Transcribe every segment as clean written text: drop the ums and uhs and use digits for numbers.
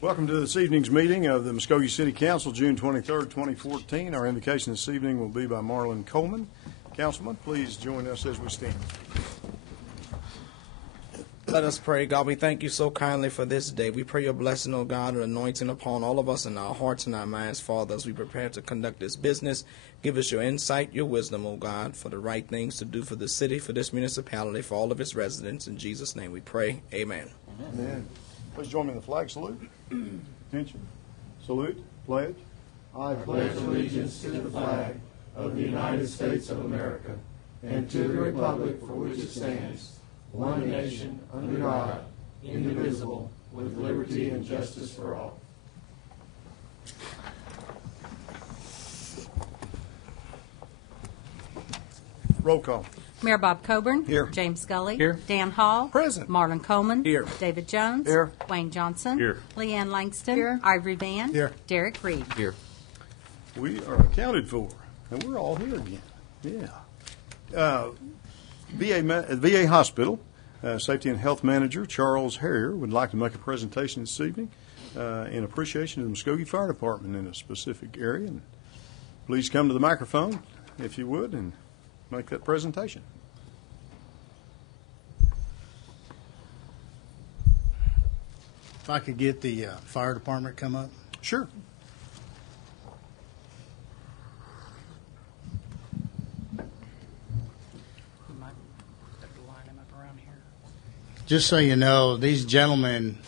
Welcome to this evening's meeting of the Muskogee City Council, June 23rd, 2014. Our invocation this evening will be by Marlon Coleman. Councilman, please join us as we stand. Let us pray. God, we thank you so kindly for this day. We pray your blessing, O God, and anointing upon all of us in our hearts and our minds, Father, as we prepare to conduct this business. Give us your insight, your wisdom, O God, for the right things to do for the city, for this municipality, for all of its residents. In Jesus' name we pray. Amen. Amen. Please join me in the flag salute. Attention. Salute. Pledge. I pledge allegiance to the flag of the United States of America and to the republic for which it stands, one nation, under God, indivisible, with liberty and justice for all. Roll call. Mayor Bob Coburn. Here. James Scully. Here. Dan Hall. Present. Marlon Coleman. Here. David Jones. Here. Wayne Johnson. Here. Leanne Langston. Here. Ivory Van. Here. Derek Reed. Here. We are accounted for, and we're all here again. Yeah. VA Hospital Safety and Health Manager Charles Harrier would like to make a presentation this evening in appreciation of the Muskogee Fire Department in a specific area. And please come to the microphone, if you would, and make that presentation. If I could get the fire department come up. Sure. Just so you know, these gentlemen,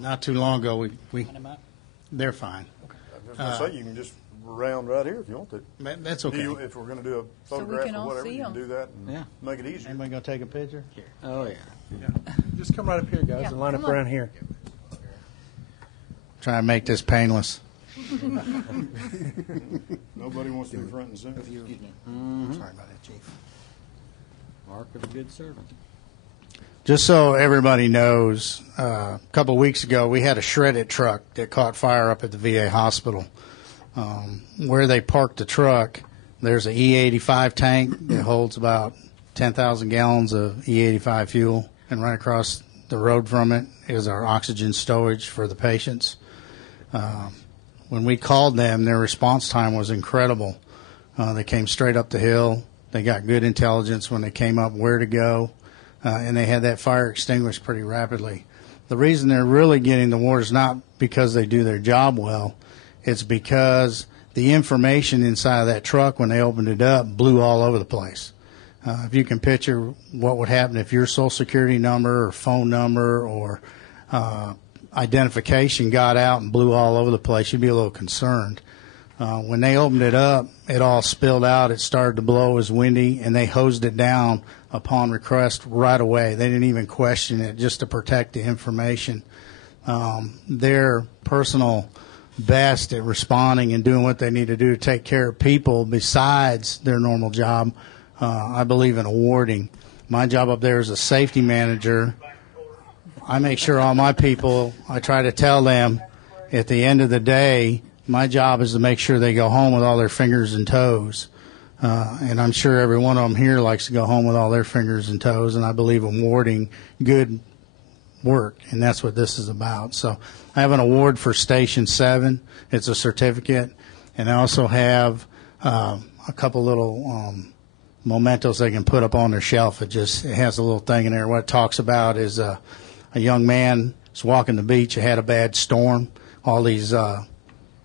not too long ago, they're fine. I was going to say, you can just round right here if you want to. That's okay. If we're going to do a photograph can or all whatever, see you can them. do that and make it easier. Anybody going to take a picture? Oh, yeah. Just come right up here, guys, and line up around here. Try and make this painless. Nobody wants to be front and center. Sorry about that, Chief. Mark of a good servant. Just so everybody knows, a couple of weeks ago, we had a shredded truck that caught fire up at the VA hospital. Where they parked the truck, there's an E85 tank that holds about 10,000 gallons of E85 fuel, and right across the road from it is our oxygen storage for the patients. When we called them, their response time was incredible. They came straight up the hill. They got good intelligence when they came up where to go. And they had that fire extinguished pretty rapidly. The reason they're really getting the award is not because they do their job well. It's because the information inside of that truck when they opened it up blew all over the place. If you can picture what would happen if your social security number or phone number or identification got out and blew all over the place, you'd be a little concerned. When they opened it up, it all spilled out. It started to blow. It was windy, and they hosed it down upon request right away. They didn't even question it just to protect the information. Their personal best at responding and doing what they need to do to take care of people besides their normal job, I believe in awarding. My job up there as a safety manager, I make sure all my people, I try to tell them at the end of the day, my job is to make sure they go home with all their fingers and toes. And I'm sure every one of them here likes to go home with all their fingers and toes, and I believe awarding good work, and that's what this is about. So I have an award for Station 7. It's a certificate, and I also have a couple little mementos they can put up on their shelf. It has a little thing in there. What it talks about is a young man was walking the beach. It had a bad storm. All these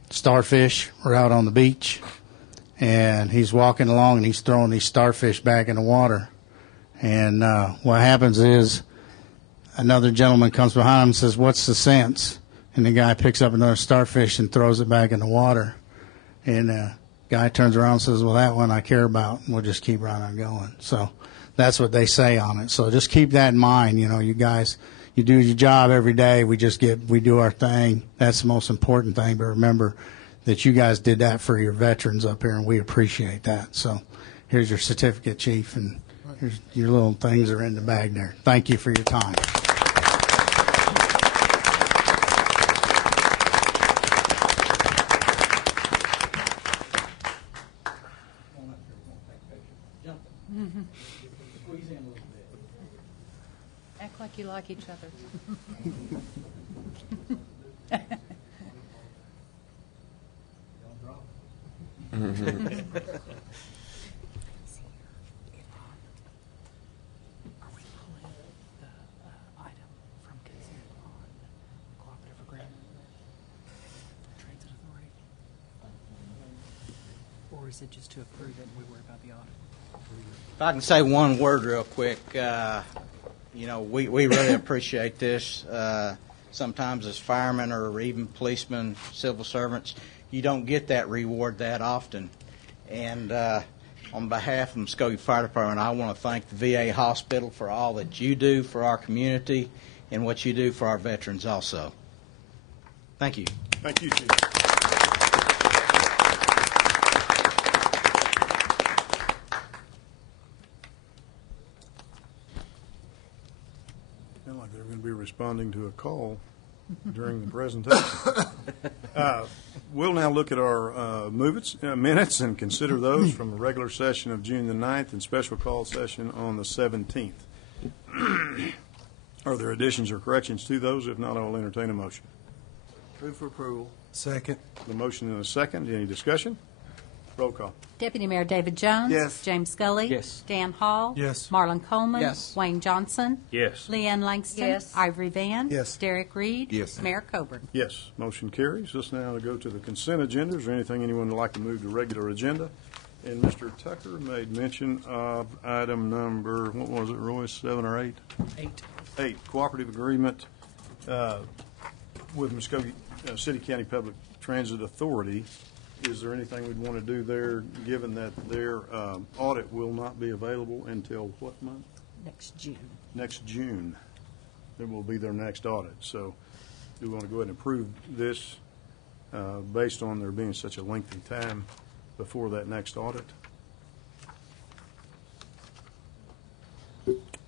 starfish were out on the beach, and he's walking along and he's throwing these starfish back in the water. And what happens is another gentleman comes behind him and says, "What's the sense?" And the guy picks up another starfish and throws it back in the water. And the guy turns around and says, "Well, that one I care about, and we'll just keep right on going." So that's what they say on it. So just keep that in mind. You know, you guys, you do your job every day. We do our thing. That's the most important thing. But remember that you guys did that for your veterans up here, and we appreciate that. So here's your certificate, Chief, and here's your little things are in the bag there. Thank you for your time. Act like you like each other. Or is it just to approve it and we worry about the audit? If I can say one word real quick, we really appreciate this. Sometimes as firemen or even policemen, civil servants, you don't get that reward that often. And on behalf of Muskogee Fire Department, I want to thank the VA hospital for all that you do for our community and what you do for our veterans also. Thank you. Thank you, Chief. Sound like they're going to be responding to a call during the presentation. We'll now look at our minutes and consider those from the regular session of June the 9th and special call session on the 17th. Are there additions or corrections to those? If not, I will entertain a motion. Move for approval. Second. The motion and a second. Any discussion? Roll call. Deputy Mayor David Jones. Yes. James Scully. Yes. Dan Hall. Yes. Marlon Coleman. Yes. Wayne Johnson. Yes. Leanne Langston. Yes. Ivory Van. Yes. Derek Reed. Yes. Mayor Coburn. Yes, motion carries. Let's now go to the consent agenda. Is there anything anyone would like to move to regular agenda? And Mr. Tucker made mention of item number, what was it, Roy, 7 or 8? 8, cooperative agreement with Muskogee City County Public Transit Authority. Is there anything we'd want to do there, given that their audit will not be available until what month? Next June. Next June. It will be their next audit. So do we want to go ahead and approve this based on there being such a lengthy time before that next audit?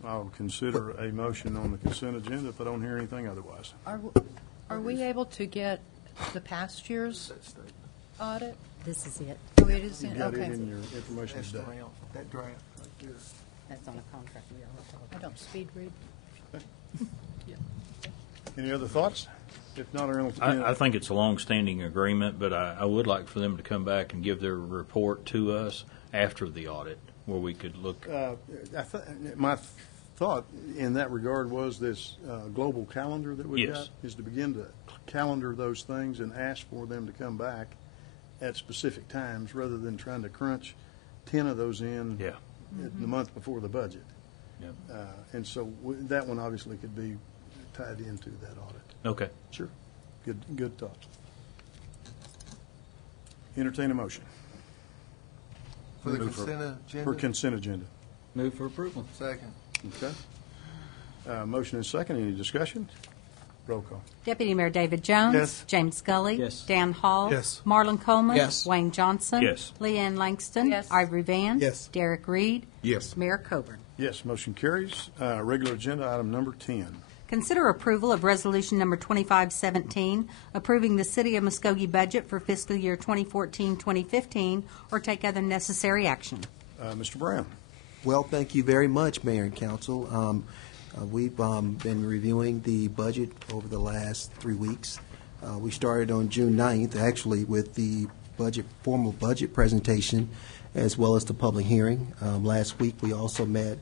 I'll consider a motion on the consent agenda if I don't hear anything otherwise. Are we able to get the past year's audit? This is it. Oh, it is, You've got it okay. in your information today. That draft. That's on the contract. we all have to- I don't speed read. Any other thoughts? If not, I'll entertain. I think it's a long-standing agreement, but I would like for them to come back and give their report to us after the audit, where we could look. My thought in that regard was this global calendar that we've Yes. got is to begin to calendar those things and ask for them to come back at specific times rather than trying to crunch 10 of those in Yeah. the month before the budget. Yep. And so that one obviously could be tied into that audit. Okay. Sure. Good thought. Entertain a motion. For the Move consent agenda? For consent agenda. Move for approval. Second. Okay. Motion and second. Any discussion? Roll call. Deputy Mayor David Jones. Yes. James Scully. Yes. Dan Hall. Yes. Marlon Coleman. Yes. Wayne Johnson. Yes. Leanne Langston. Yes. Ivory Van. Yes. Derek Reed. Yes. Mayor Coburn. Yes, motion carries. Regular agenda item number 10. Consider approval of Resolution Number 2517, approving the City of Muskogee budget for fiscal year 2014-2015, or take other necessary action. Mr. Brown. Well, thank you very much, Mayor and Council. We've been reviewing the budget over the last 3 weeks. We started on June 9th, actually, with the formal budget presentation, as well as the public hearing. Last week, we also met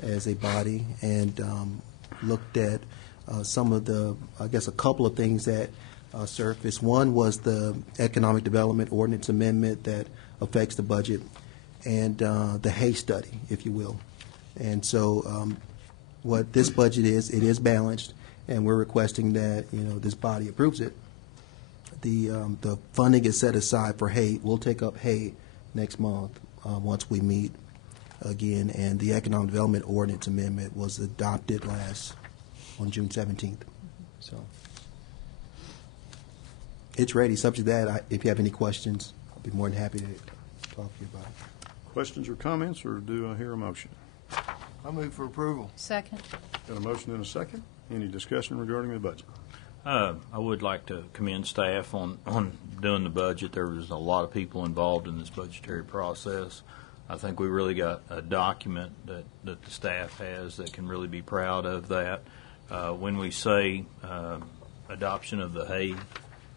as a body and looked at some of the, I guess, a couple of things that surfaced. One was the Economic Development Ordinance Amendment that affects the budget, and the Hay study, if you will. And so what this budget is, it is balanced, and we're requesting that, this body approves it. The funding is set aside for Hay. We'll take up Hay next month once we meet again, and the Economic Development Ordinance Amendment was adopted on June 17th. So it's ready. Subject to that, if you have any questions, I'll be more than happy to talk to you about it. Questions or comments, or do I hear a motion? I move for approval. Second. Got a motion and a second. Any discussion regarding the budget? I would like to commend staff on doing the budget. There was a lot of people involved in this budgetary process. I think we really got a document that the staff has that can really be proud of that. When we say adoption of the hay.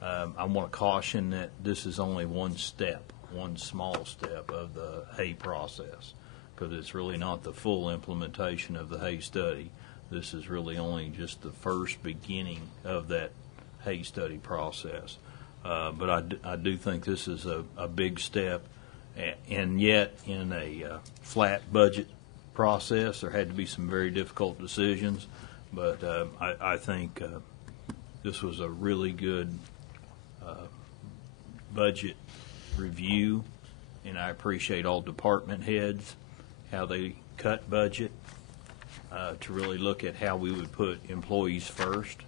I want to caution that this is only one step, one small step of the hay process, because it's really not the full implementation of the hay study. This is really only just the first beginning of that hay study process. But I do think this is a big step, and yet in a flat budget process, there had to be some very difficult decisions. But I think this was a really good budget review, and I appreciate all department heads, how they cut budget to really look at how we would put employees first,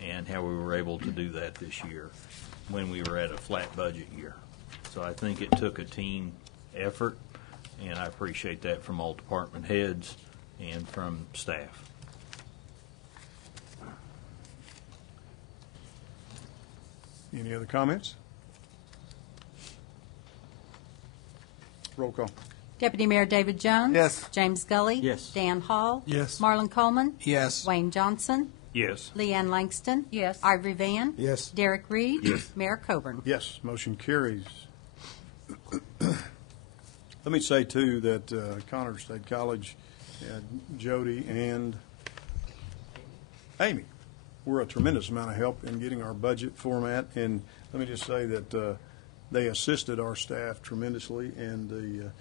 and how we were able to do that this year when we were at a flat budget year. So I think it took a team effort, and I appreciate that from all department heads and from staff. Any other comments? Roll call. Deputy Mayor David Jones. Yes. James Gully. Yes. Dan Hall. Yes. Marlon Coleman. Yes. Wayne Johnson. Yes. Leanne Langston. Yes. Ivory Van. Yes. Derek Reed. Yes. Mayor Coburn. Yes, motion carries. Let me say, too, that Conner State College, Jody and Amy were a tremendous amount of help in getting our budget format. And let me just say that they assisted our staff tremendously, and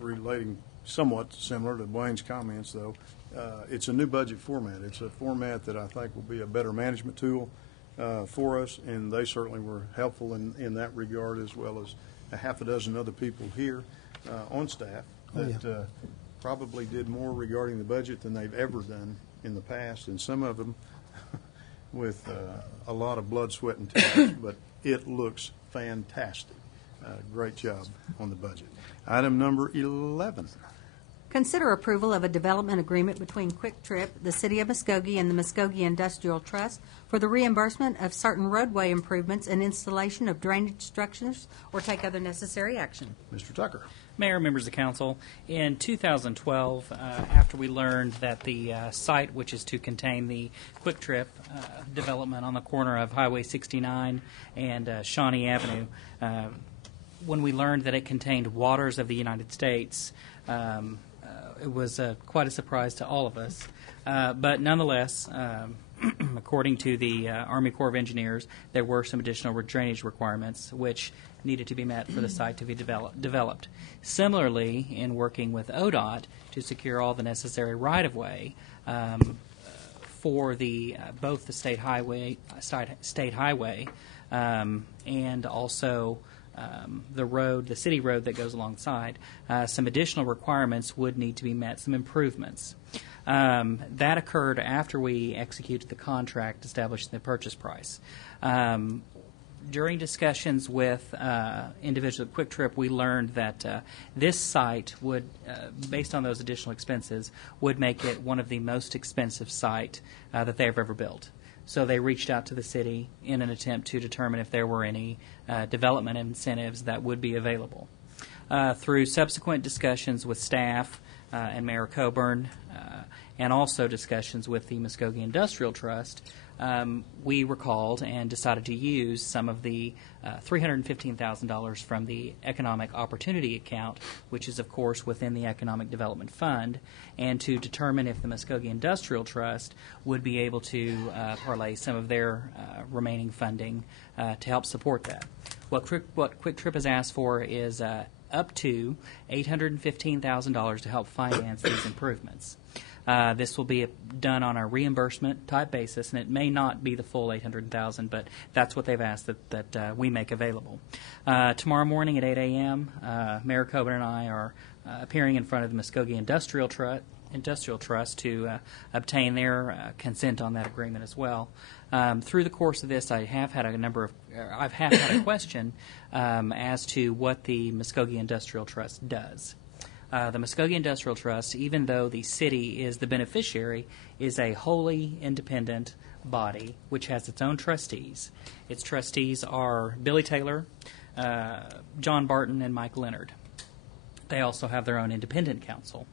relating somewhat similar to Wayne's comments, though. It's a new budget format. It's a format that I think will be a better management tool for us, and they certainly were helpful in that regard, as well as a half a dozen other people here on staff that probably did more regarding the budget than they've ever done in the past, and some of them with a lot of blood, sweat, and tears, but it looks fantastic. Great job on the budget. Item number 11. Consider approval of a development agreement between Quick Trip, the City of Muskogee, and the Muskogee Industrial Trust for the reimbursement of certain roadway improvements and installation of drainage structures, or take other necessary action. Mr. Tucker. Mayor, members of council, in 2012, after we learned that the site, which is to contain the Quick Trip development on the corner of Highway 69 and Shawnee Avenue, when we learned that it contained waters of the United States, it was quite a surprise to all of us. But nonetheless, according to the Army Corps of Engineers, there were some additional drainage requirements which needed to be met for the site to be developed. Similarly, in working with ODOT to secure all the necessary right-of-way for the both the state highway, and also the city road that goes alongside, some additional requirements would need to be met, some improvements. That occurred after we executed the contract establishing the purchase price. During discussions with individuals at Quick Trip, we learned that this site would, based on those additional expenses, would make it one of the most expensive site that they have ever built. So they reached out to the city in an attempt to determine if there were any development incentives that would be available. Through subsequent discussions with staff and Mayor Coburn, and also discussions with the Muskogee Industrial Trust, we recalled and decided to use some of the $315,000 from the Economic Opportunity Account, which is, of course, within the Economic Development Fund, and to determine if the Muskogee Industrial Trust would be able to parlay some of their remaining funding to help support that. What Quick Trip has asked for is up to $815,000 to help finance these improvements. This will be done on a reimbursement type basis, and it may not be the full $800,000, but that's what they've asked that we make available. Tomorrow morning at 8 a.m., Mayor Coburn and I are appearing in front of the Muskogee Industrial Trust to obtain their consent on that agreement as well. Through the course of this, I've had a question as to what the Muskogee Industrial Trust does. The Muskogee Industrial Trust, even though the city is the beneficiary, is a wholly independent body which has its own trustees. Its trustees are Billy Taylor, John Barton, and Mike Leonard. They also have their own independent counsel.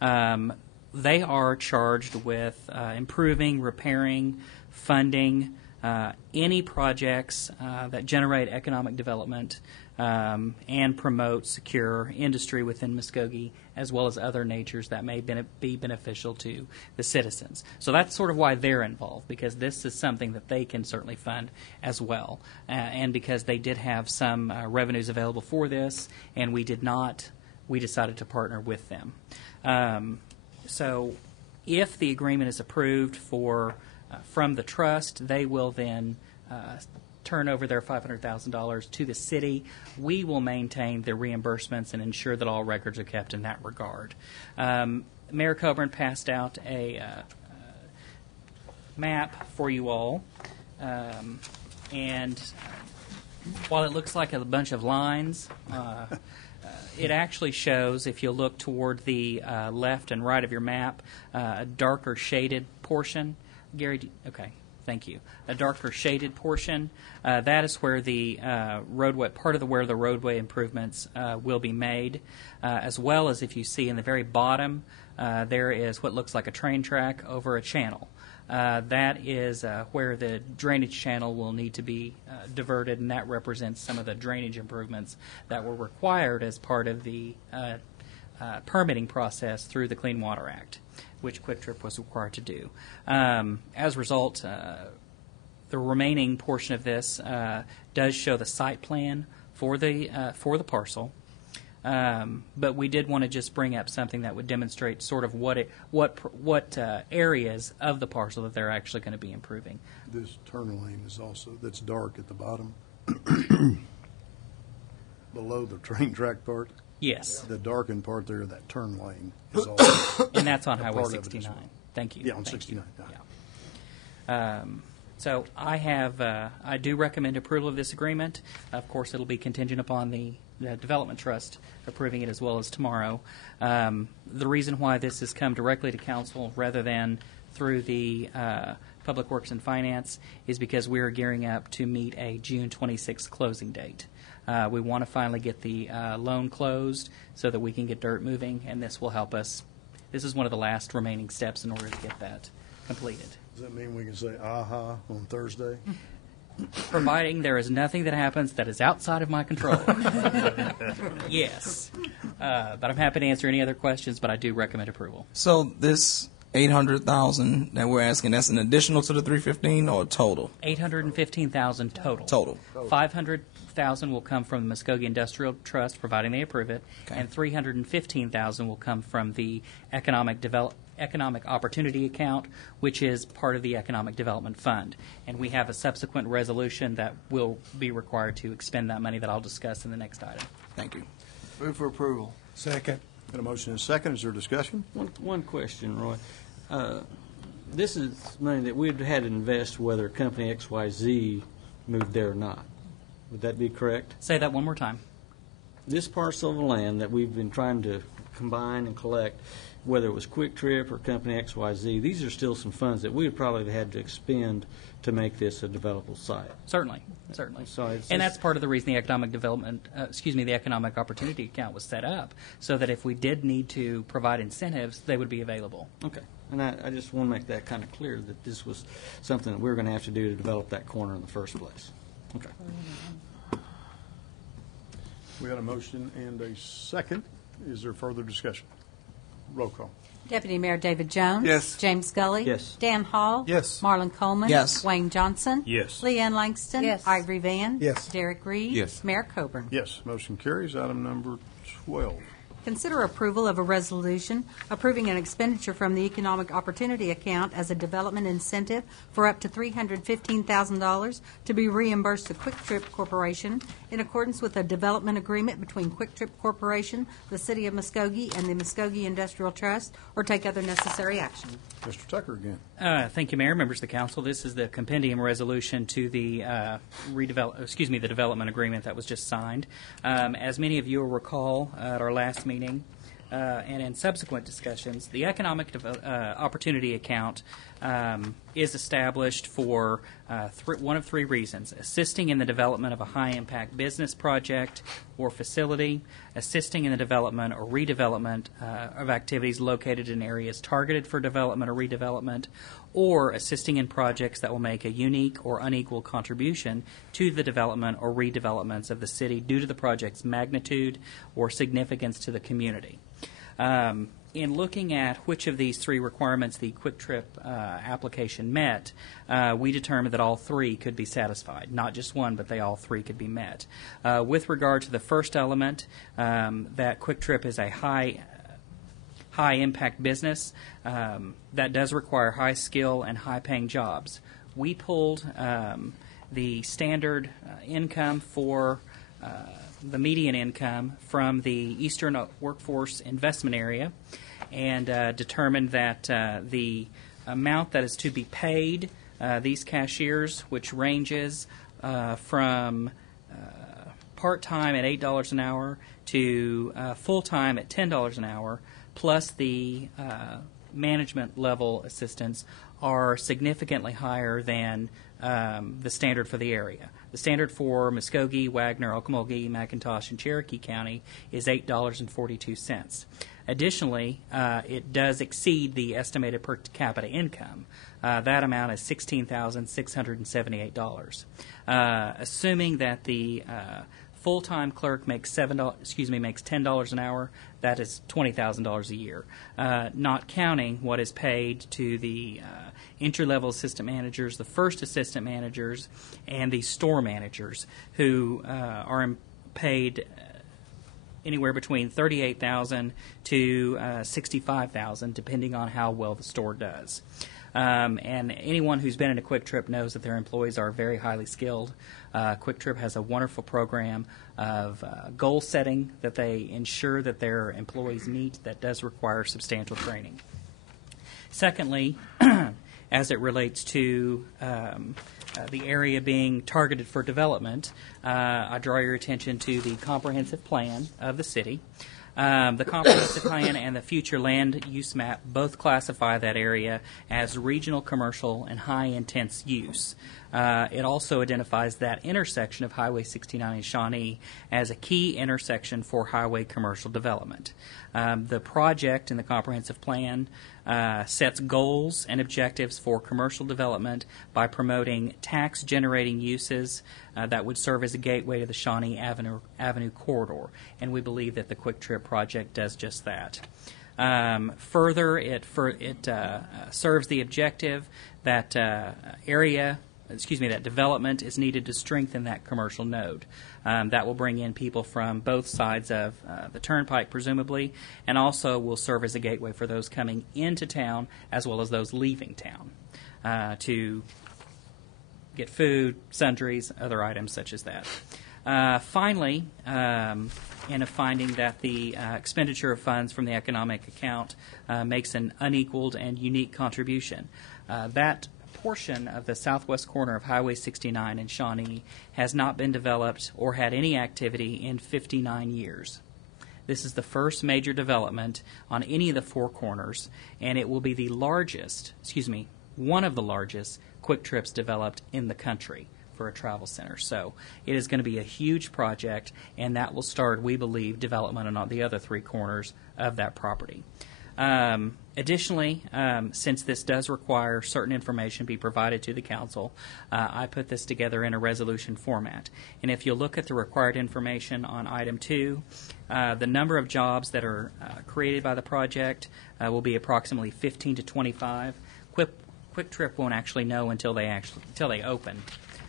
They are charged with improving, repairing, funding, any projects that generate economic development and promote secure industry within Muskogee, as well as other natures that may be beneficial to the citizens. So that's sort of why they're involved, because this is something that they can certainly fund as well, and because they did have some revenues available for this, and we did not. We decided to partner with them. So if the agreement is approved from the trust, they will then turn over their $500,000 to the city. We will maintain the reimbursements and ensure that all records are kept in that regard. Mayor Coburn passed out a map for you all, and while it looks like a bunch of lines, it actually shows, if you look toward the left and right of your map, a darker shaded portion. Gary, okay, thank you. A darker shaded portion. That is where the roadway, where the roadway improvements will be made, as well as if you see in the very bottom, there is what looks like a train track over a channel. That is where the drainage channel will need to be diverted, and that represents some of the drainage improvements that were required as part of the permitting process through the Clean Water Act, which Quick Trip was required to do. As a result, the remaining portion of this does show the site plan for the parcel. But we did want to just bring up something that would demonstrate sort of what areas of the parcel that they're actually going to be improving. This turn lane is also, that's dark at the bottom, below the train track part. Yes. The darkened part there, that turn lane is also. And that's on Highway part of it as 69. well. Thank you. Yeah, on Thank 69. you. Yeah. So I do recommend approval of this agreement. Of course, it'll be contingent upon the Development Trust approving it as well as tomorrow. The reason why this has come directly to council rather than through the Public Works and Finance is because we are gearing up to meet a June 26th closing date. We want to finally get the loan closed so that we can get dirt moving, and this will help us. This is one of the last remaining steps in order to get that completed. Does that mean we can say aha on Thursday? Providing there is nothing that happens that is outside of my control. Yes. But I'm happy to answer any other questions, but I do recommend approval. So this 800,000 that we're asking, that's an additional to the 315 or total? 815,000 total. Total. 500,000 will come from the Muskogee Industrial Trust, providing they approve it, Okay. and 315,000 will come from the Economic Opportunity Account, which is part of the Economic Development Fund. And we have a subsequent resolution that will be required to expend that money that I'll discuss in the next item. Thank you. Move for approval. Second. Got a motion and a second. Is there discussion? One question, Roy. This is money that we'd had to invest whether company XYZ moved there or not. Would that be correct? Say that one more time. This parcel of land that we've been trying to combine and collect, whether it was Quick Trip or company XYZ, these are still some funds that we would probably have had to expend to make this a developable site. Certainly. So it's And just- that's part of the reason the the Economic Opportunity Account was set up, so that if we did need to provide incentives, they would be available. Okay. And I just want to make that kind of clear that this was something that we were going to have to do to develop that corner in the first place. Okay. We had a motion and a second. Is there further discussion? Roll call. Deputy Mayor David Jones. Yes. James Scully. Yes. Dan Hall. Yes. Marlon Coleman. Yes. Wayne Johnson. Yes. Leanne Langston. Yes. Ivory Van. Yes. Derek Reed. Yes. Mayor Coburn. Yes, motion carries. Item number 12. Consider approval of a resolution approving an expenditure from the Economic Opportunity Account as a development incentive for up to $315,000 to be reimbursed to Quick Trip Corporation in accordance with a development agreement between Quick Trip Corporation, the City of Muskogee, and the Muskogee Industrial Trust, or take other necessary action. Mr. Tucker again. Thank you, Mayor, members of the council. This is the compendium resolution to the the development agreement that was just signed. As many of you will recall at our last meeting and in subsequent discussions, the Economic Opportunity Account is established for one of three reasons: assisting in the development of a high-impact business project or facility, assisting in the development or redevelopment of activities located in areas targeted for development or redevelopment, or assisting in projects that will make a unique or unequal contribution to the development or redevelopments of the city due to the project's magnitude or significance to the community. In looking at which of these three requirements the Quick Trip application met, we determined that all three could be satisfied. Not just one, but they all three could be met. With regard to the first element, that Quick Trip is a high impact business that does require high skill and high paying jobs. We pulled the standard income for the median income from the Eastern Workforce Investment Area and determined that the amount that is to be paid these cashiers, which ranges from part-time at $8 an hour to full-time at $10 an hour, plus the management level assistants, are significantly higher than the standard for the area. The standard for Muskogee, Wagner, Okmulgee, McIntosh, and Cherokee County is $8.42. Additionally, it does exceed the estimated per capita income. That amount is $16,678. Assuming that the full-time clerk makes $10 an hour, that is $20,000 a year, not counting what is paid to the entry-level assistant managers, the first assistant managers, and the store managers, who are paid anywhere between $38,000 to $65,000, depending on how well the store does. And anyone who's been in a Quick Trip knows that their employees are very highly skilled. Quick Trip has a wonderful program of goal setting that they ensure that their employees meet that does require substantial training. Secondly, as it relates to the area being targeted for development, I draw your attention to the comprehensive plan of the city. The comprehensive plan and the future land use map both classify that area as regional, commercial, and high-intense use. It also identifies that intersection of Highway 69 and Shawnee as a key intersection for highway commercial development. The project in the comprehensive plan sets goals and objectives for commercial development by promoting tax-generating uses that would serve as a gateway to the Shawnee Avenue corridor, and we believe that the Quick Trip project does just that. Further, it serves the objective that that development is needed to strengthen that commercial node. That will bring in people from both sides of the turnpike, presumably, and also will serve as a gateway for those coming into town as well as those leaving town to get food, sundries, other items such as that. Finally, in a finding that the expenditure of funds from the economic account makes an unequaled and unique contribution, that portion of the southwest corner of Highway 69 in Shawnee has not been developed or had any activity in 59 years. This is the first major development on any of the four corners, and it will be the largest, one of the largest Quick Trips developed in the country for a travel center. So it is going to be a huge project, and that will start, we believe, development on the other three corners of that property. Additionally, since this does require certain information be provided to the council, I put this together in a resolution format. And if you look at the required information on item 2, the number of jobs that are created by the project will be approximately 15 to 25. Quick Trip won't actually know until they open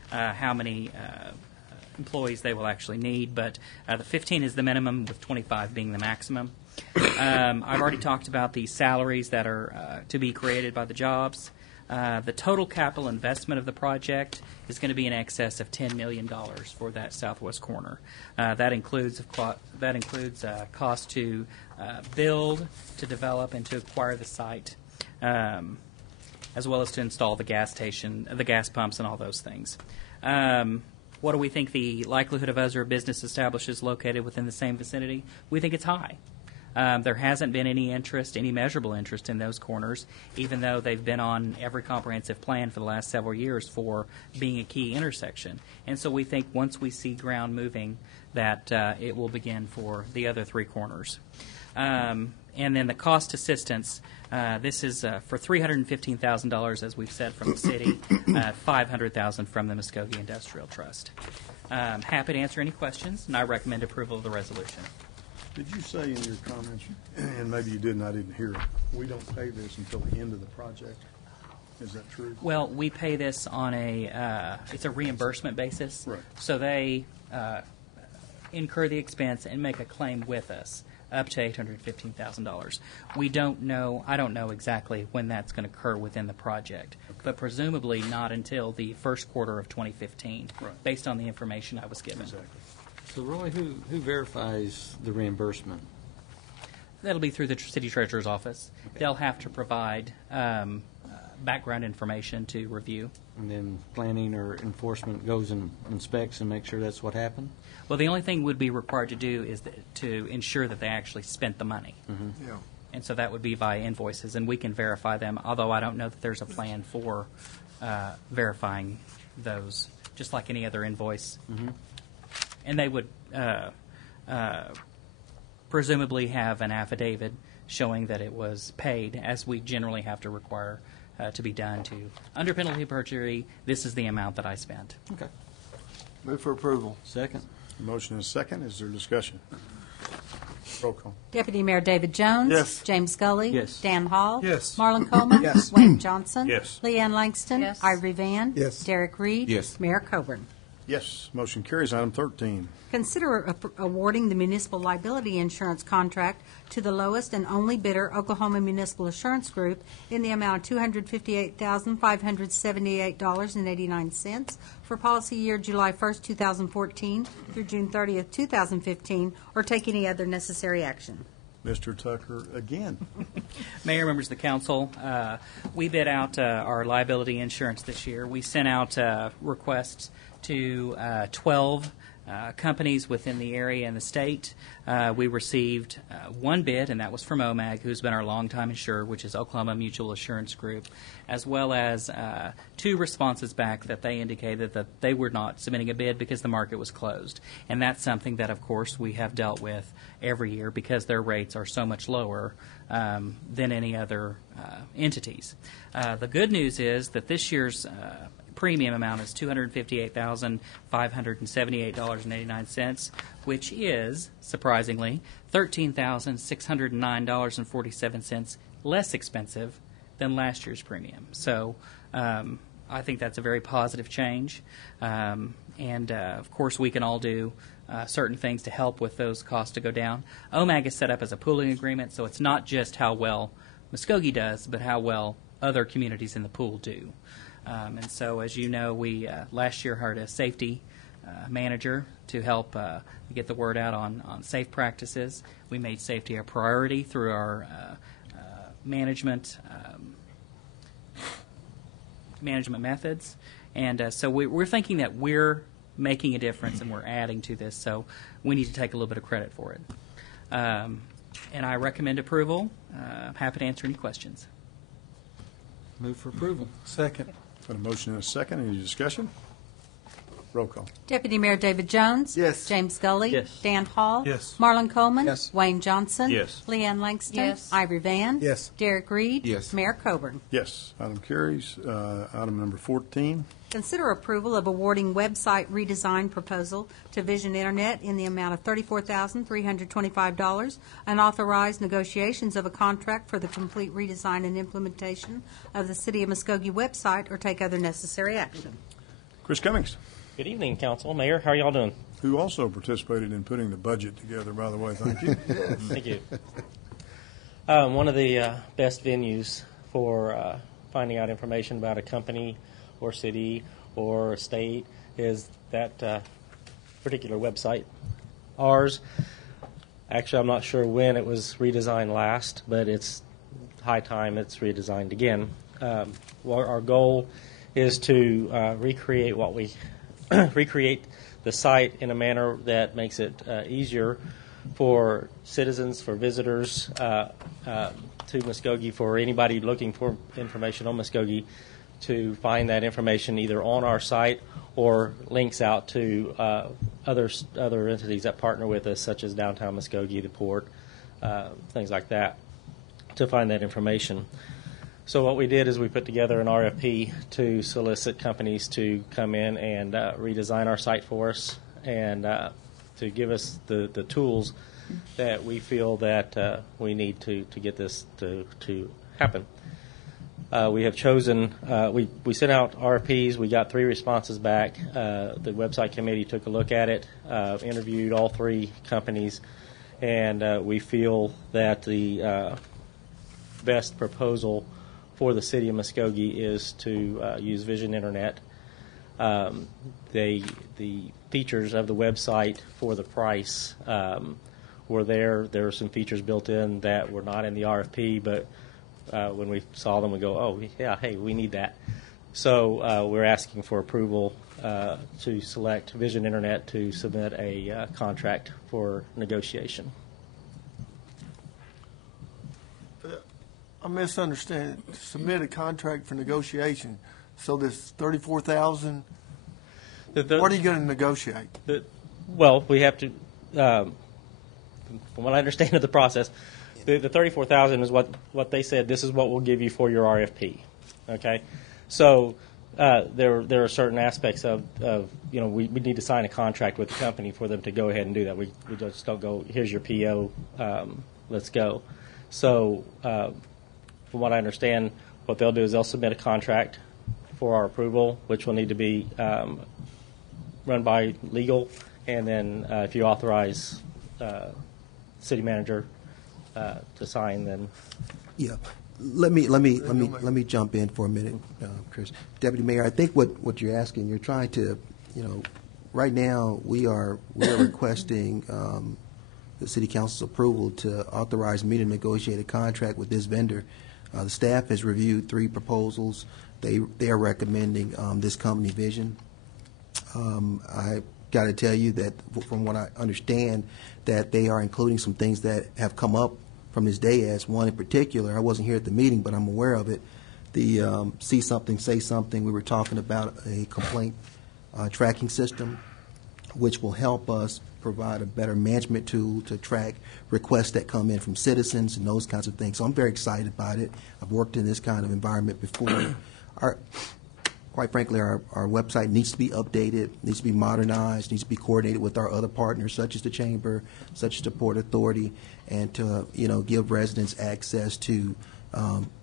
how many employees they will actually need, but the 15 is the minimum, with 25 being the maximum. I've already talked about the salaries that are to be created by the jobs. The total capital investment of the project is going to be in excess of $10 million for that southwest corner. That includes cost to build, to develop, and to acquire the site, as well as to install the gas station, the gas pumps, and all those things. What do we think the likelihood of other business establishes located within the same vicinity? We think it's high. There hasn't been any interest, any measurable interest in those corners, even though they've been on every comprehensive plan for the last several years for being a key intersection. And so we think once we see ground moving, that it will begin for the other three corners. And then the cost assistance, this is for $315,000, as we've said, from the city, $500,000 from the Muskogee Industrial Trust. Happy to answer any questions, and I recommend approval of the resolution. Did you say in your comments, and maybe you did and I didn't hear it, we don't pay this until the end of the project? Is that true? Well, we pay this on it's a reimbursement basis. Right. So they incur the expense and make a claim with us up to $815,000. We don't know, I don't know exactly when that's going to occur within the project, but presumably not until the first quarter of 2015, Right. based on the information I was given. Exactly. So, Roy, who verifies the reimbursement? That'll be through the city treasurer's office. Okay. They'll have to provide background information to review. And then planning or enforcement goes and inspects and makes sure that's what happened? Well, the only thing would be required to do is to ensure that they actually spent the money. Yeah. And so that would be via invoices, and we can verify them, although I don't know that there's a plan for verifying those, just like any other invoice. And they would presumably have an affidavit showing that it was paid, as we generally have to require to be done to, under penalty of perjury, this is the amount that I spent. Okay. Move for approval. Second? Motion is second. Is there discussion? Roll call. Deputy Mayor David Jones. Yes. James Scully. Yes. Dan Hall. Yes. Marlon Coleman. Yes. Wayne Johnson. Yes. Leanne Langston. Yes. Ivory Van. Yes. Derek Reed. Yes. Mayor Coburn. Yes. Motion carries. Item 13. Consider awarding the municipal liability insurance contract to the lowest and only bidder, Oklahoma Municipal Assurance Group, in the amount of $258,578.89 for policy year July 1st, 2014 through June 30th, 2015, or take any other necessary action. Mr. Tucker again. Mayor, members of the council, we bid out our liability insurance this year. We sent out requests to 12 companies within the area and the state. We received one bid, and that was from OMAG, who's been our longtime insurer, which is Oklahoma Mutual Assurance Group, as well as 2 responses back that they indicated that they were not submitting a bid because the market was closed. And that's something that, of course, we have dealt with every year because their rates are so much lower than any other entities. The good news is that this year's premium amount is $258,578.89, which is, surprisingly, $13,609.47 less expensive than last year's premium. So I think that's a very positive change. Of course, we can all do certain things to help with those costs to go down. OMAG is set up as a pooling agreement, so it's not just how well Muskogee does, but how well other communities in the pool do. And so, as you know, we last year hired a safety manager to help get the word out on safe practices. We made safety a priority through our management methods. And so we're thinking that we're making a difference and we're adding to this, so we need to take a little bit of credit for it. And I recommend approval. Happy to answer any questions. Move for approval. Second. Got a motion and a second. Any discussion? Roll call. Deputy Mayor David Jones. Yes. James Scully. Yes. Dan Hall. Yes. Marlon Coleman. Yes. Wayne Johnson. Yes. Leanne Langston. Yes. Ivory Van. Yes. Derek Reed. Yes. Mayor Coburn. Yes. Item carries. Item number 14. Consider approval of awarding website redesign proposal to Vision Internet in the amount of $34,325 and authorize negotiations of a contract for the complete redesign and implementation of the City of Muskogee website or take other necessary action. Chris Cummings, Good evening, Council. Mayor, how are y'all doing? who also participated in putting the budget together, by the way. Thank you. Thank you. One of the best venues for finding out information about a company or city or state is that particular website. Ours, actually, I'm not sure when it was redesigned last, but it's high time it's redesigned again. Our goal is to recreate what we recreate the site in a manner that makes it easier for citizens, for visitors to Muskogee, for anybody looking for information on Muskogee, to find that information either on our site or links out to other entities that partner with us, such as Downtown Muskogee, the port, things like that, to find that information. So what we did is we put together an RFP to solicit companies to come in and redesign our site for us and to give us the tools that we feel that we need to get this to happen. We have chosen, we sent out RFPs. We got 3 responses back. The website committee took a look at it, interviewed all 3 companies, and we feel that the best proposal for the city of Muskogee is to use Vision Internet. The features of the website for the price were there. There were some features built in that were not in the RFP, but when we saw them, we go, oh, yeah, hey, we need that. So we're asking for approval to select Vision Internet to submit a contract for negotiation. I'm misunderstanding. Submit a contract for negotiation. So this $34,000. What are you going to negotiate? Well, we have to. From what I understand of the process, the $34,000 is what they said. This is what we'll give you for your RFP. Okay, so there are certain aspects of we need to sign a contract with the company for them to go ahead and do that. We just don't go, here's your PO, let's go. So from what I understand, what they'll do is they'll submit a contract for our approval, which will need to be run by legal, and then if you authorize city manager to sign, then yeah. Let me jump in for a minute, Chris. Deputy Mayor, I think what you're asking, you're trying to, right now we're requesting the City Council's approval to authorize me to negotiate a contract with this vendor. The staff has reviewed 3 proposals. They are recommending this company, Vision. I got to tell you that from what I understand, that they are including some things that have come up from this day. As one in particular, I wasn't here at the meeting, but I'm aware of it. The See Something, Say Something, we were talking about a complaint tracking system, which will help us provide a better management tool to track requests that come in from citizens and those kinds of things. So I'm very excited about it. I've worked in this kind of environment before. Quite frankly, our website needs to be updated, needs to be modernized, needs to be coordinated with our other partners, such as the Chamber, such as the Port Authority, and to give residents access to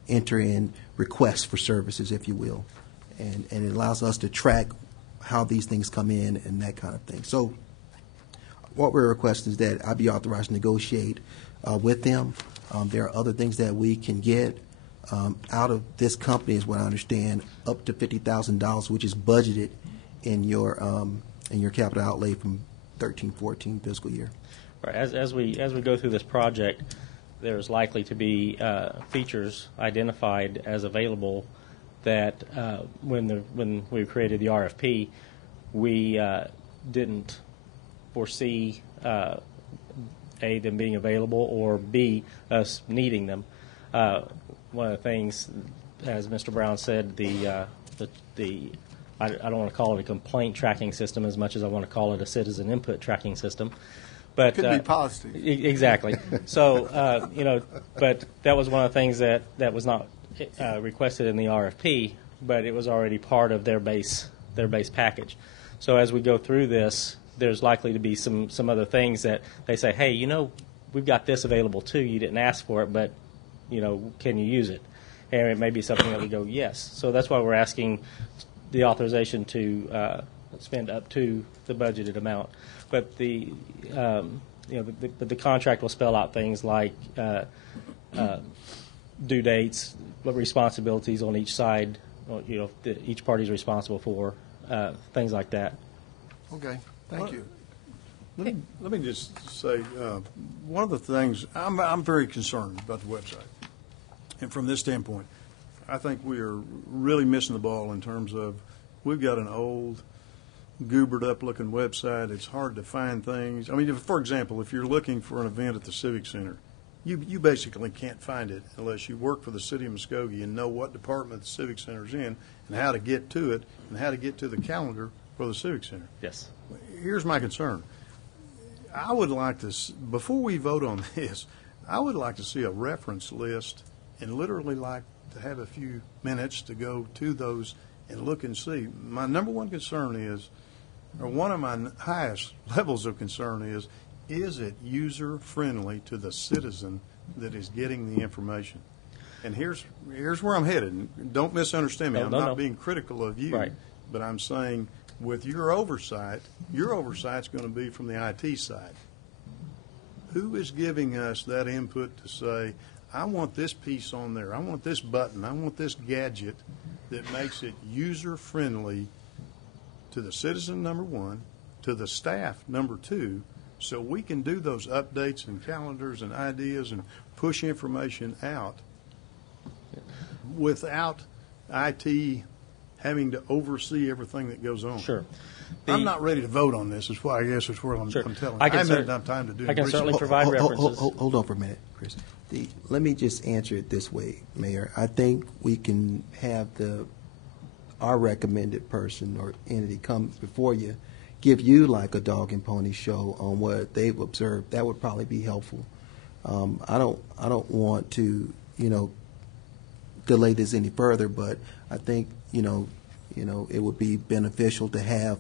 enter in requests for services, if you will, and it allows us to track how these things come in and that kind of thing. So what we're requesting is that I be authorized to negotiate with them. There are other things that we can get out of this company, is what I understand, up to $50,000, which is budgeted in your capital outlay from 13-14 fiscal year. Right. As we go through this project, there's likely to be features identified as available that when we created the RFP, we didn't foresee A, them being available, or B, us needing them. One of the things, as Mr. Brown said, I don't want to call it a complaint tracking system as much as I want to call it a citizen input tracking system. But could be positive. Exactly. So but that was one of the things that was not requested in the RFP, but it was already part of their base package. So as we go through this, there's likely to be some other things that they say, hey, we've got this available too. You didn't ask for it, but can you use it? And it may be something that we go, yes. So that's why we're asking the authorization to spend up to the budgeted amount. But the contract will spell out things like due dates, responsibilities on each side, each party's responsible for, things like that. Okay, thank you. Let me just say, one of the things, I'm very concerned about the website. And from this standpoint, I think we are really missing the ball in terms of, we've got an old goobered up looking website. It's hard to find things. I mean, for example, if you're looking for an event at the Civic Center, you basically can't find it unless you work for the city of Muskogee and know what department the Civic Center's in and how to get to it and how to get to the calendar for the Civic Center. Yes. Here's my concern. I would like to, before we vote on this, I would like to see a reference list and literally like to have a few minutes to go to those and look and see. My number one concern is, or one of my highest levels of concern is it user-friendly to the citizen that is getting the information? And here's where I'm headed. Don't misunderstand me. I'm not being critical of you, right. But I'm saying with your oversight's going to be from the IT side. Who is giving us that input to say, I want this piece on there, I want this button, I want this gadget that makes it user-friendly to the citizen, number one, to the staff, number two, so we can do those updates and calendars and ideas and push information out without IT having to oversee everything that goes on. Sure. I'm not ready to vote on this. Is why I guess it's where I'm telling you. I haven't had enough time to do. I can certainly provide references. Hold on for a minute, Chris. Let me just answer it this way, Mayor. I think we can have our recommended person or entity come before you, give you like a dog and pony show on what they've observed. That would probably be helpful. I don't want to delay this any further, but I think it would be beneficial to have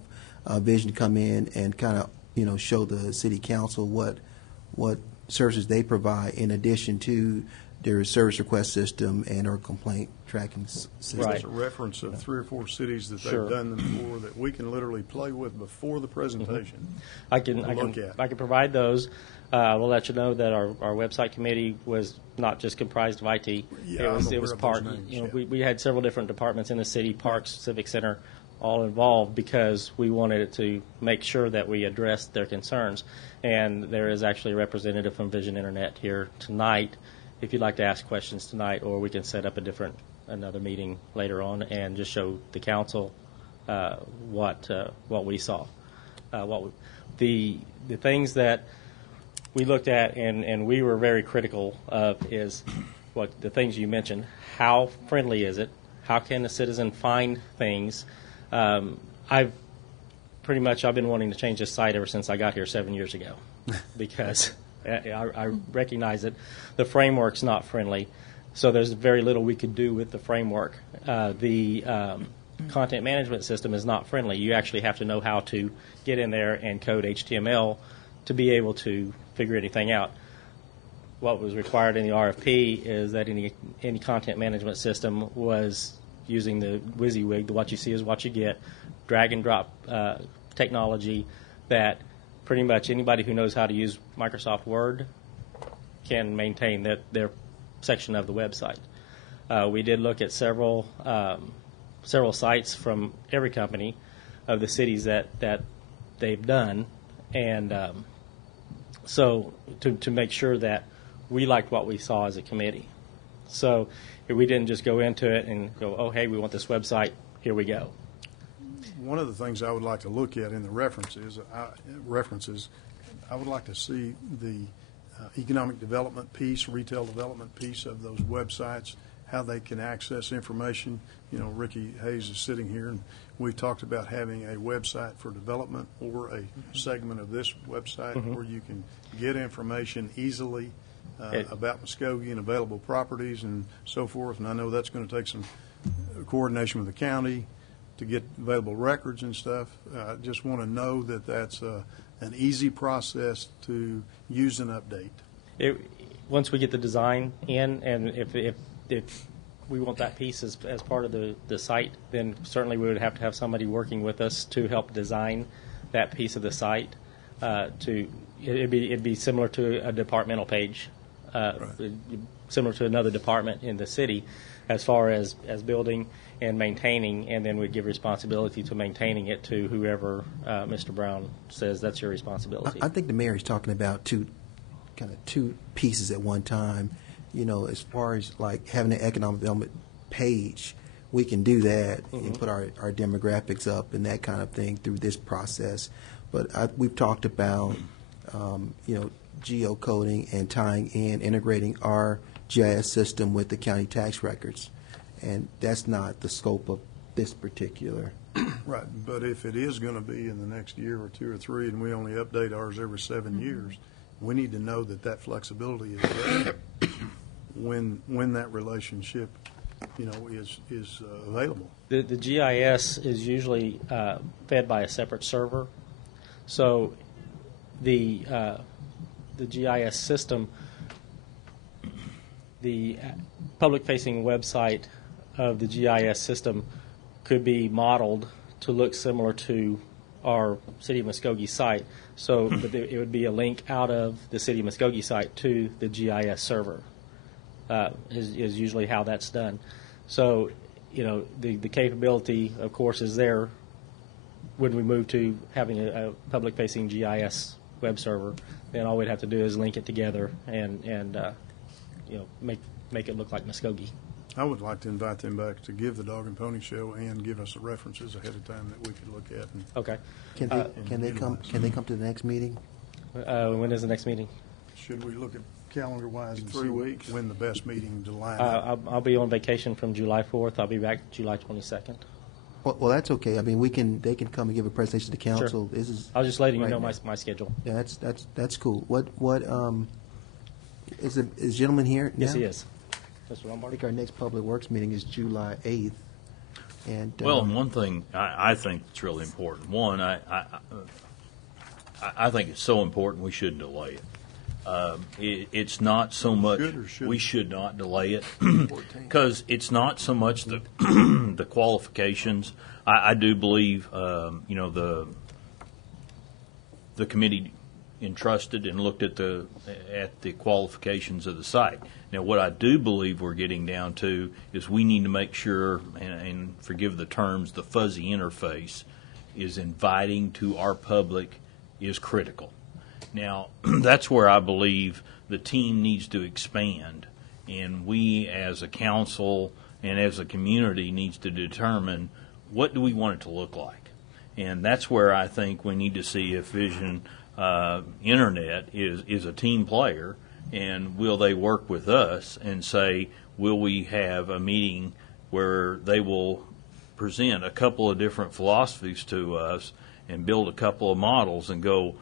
Vision come in and kind of show the city council what services they provide in addition to their service request system and our complaint tracking system. There's a reference of 3 or 4 cities that they've done them for that we can literally play with before the presentation. I can provide those. We'll let you know that our website committee was not just comprised of IT. Yeah, it was part. We had several different departments in the city, parks, civic center, all involved because we wanted it to make sure that we addressed their concerns. And there is actually a representative from Vision Internet here tonight. If you'd like to ask questions tonight, or we can set up another meeting later on and just show the council what we saw. The things that we looked at and we were very critical of is what the things you mentioned. How friendly is it? How can the citizen find things? I've been wanting to change this site ever since I got here 7 years ago because I recognize that the framework's not friendly, so there's very little we could do with the framework. The content management system is not friendly. You actually have to know how to get in there and code HTML to be able to figure anything out. What was required in the RFP is that any content management system was using the WYSIWYG, the what you see is what you get, drag and drop technology that pretty much anybody who knows how to use Microsoft Word can maintain their section of the website. We did look at several sites from every company of the cities that they've done, and so to make sure that we liked what we saw as a committee. So we didn't just go into it and go, oh, hey, we want this website, here we go. One of the things I would like to look at in the references, I would like to see the economic development piece, retail development piece of those websites, how they can access information. Ricky Hayes is sitting here, and we've talked about having a website for development or a segment of this website where you can get information easily about Muskogee and available properties and so forth. And I know that's going to take some coordination with the county to get available records and stuff. I just want to know that that's an easy process to use and update. Once we get the design in, and if we want that piece as part of the site, then certainly we would have to have somebody working with us to help design that piece of the site. It'd be similar to a departmental page, similar to another department in the city, as far as building and maintaining, and then we'd give responsibility to maintaining it to whoever Mr. Brown says that's your responsibility. I think the mayor is talking about two pieces at one time. As far as like having an economic development page we can do that and put our demographics up and that kind of thing through this process. But we've talked about, geocoding and tying in, integrating our GIS system with the county tax records. And that's not the scope of this particular. Right, but if it is going to be in the next year or 2 or 3, and we only update ours every 7 years, we need to know that flexibility is there when that relationship, is available. The GIS is usually fed by a separate server, so the GIS system, the public-facing website of the GIS system could be modeled to look similar to our City of Muskogee site. So it would be a link out of the City of Muskogee site to the GIS server, is usually how that's done. So, the capability, of course, is there when we move to having a public-facing GIS web server. Then all we'd have to do is link it together and make it look like Muskogee. I would like to invite them back to give the Dog and Pony Show and give us the references ahead of time that we could look at. And Okay. Can they come to the next meeting? When is the next meeting? Should we look at calendar-wise and 3 see weeks. when the best meeting to line up? I'll be on vacation from July 4th. I'll be back July 22nd. Well, that's okay. I mean, they can come and give a presentation to the council. Sure. This is. I was just letting you right know now. my schedule. Yeah, that's cool. What is the gentleman here now? Yes, he is. Mr. I Lombard? think our next Public Works meeting is July 8th. And Well, and one thing I think that's really important. One, I think it's so important we shouldn't delay it. It's not so much Should or shouldn't? we should not delay it because it's not so much the the qualifications. I do believe the committee entrusted and looked at the qualifications of the site. Now, what I do believe we're getting down to is we need to make sure, and forgive the terms, the fuzzy interface is inviting to our public is critical. Now, that's where I believe the team needs to expand, and we as a council and as a community needs to determine what do we want it to look like. And that's where I think we need to see if Vision Internet is a team player, and will they work with us and say, will we have a meeting where they will present a couple of different philosophies to us and build a couple of models and go,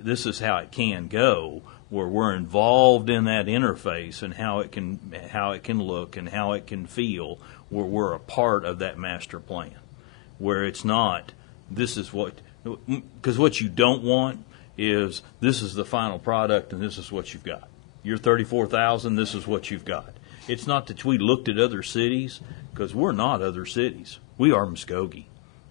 this is how it can go, where we're involved in that interface and how it can look and how it can feel, where we're a part of that master plan, where it's not, this is what, because what you don't want is this is the final product and this is what you've got. You're 34,000, this is what you've got. It's not that we looked at other cities, because we're not other cities. We are Muskogee,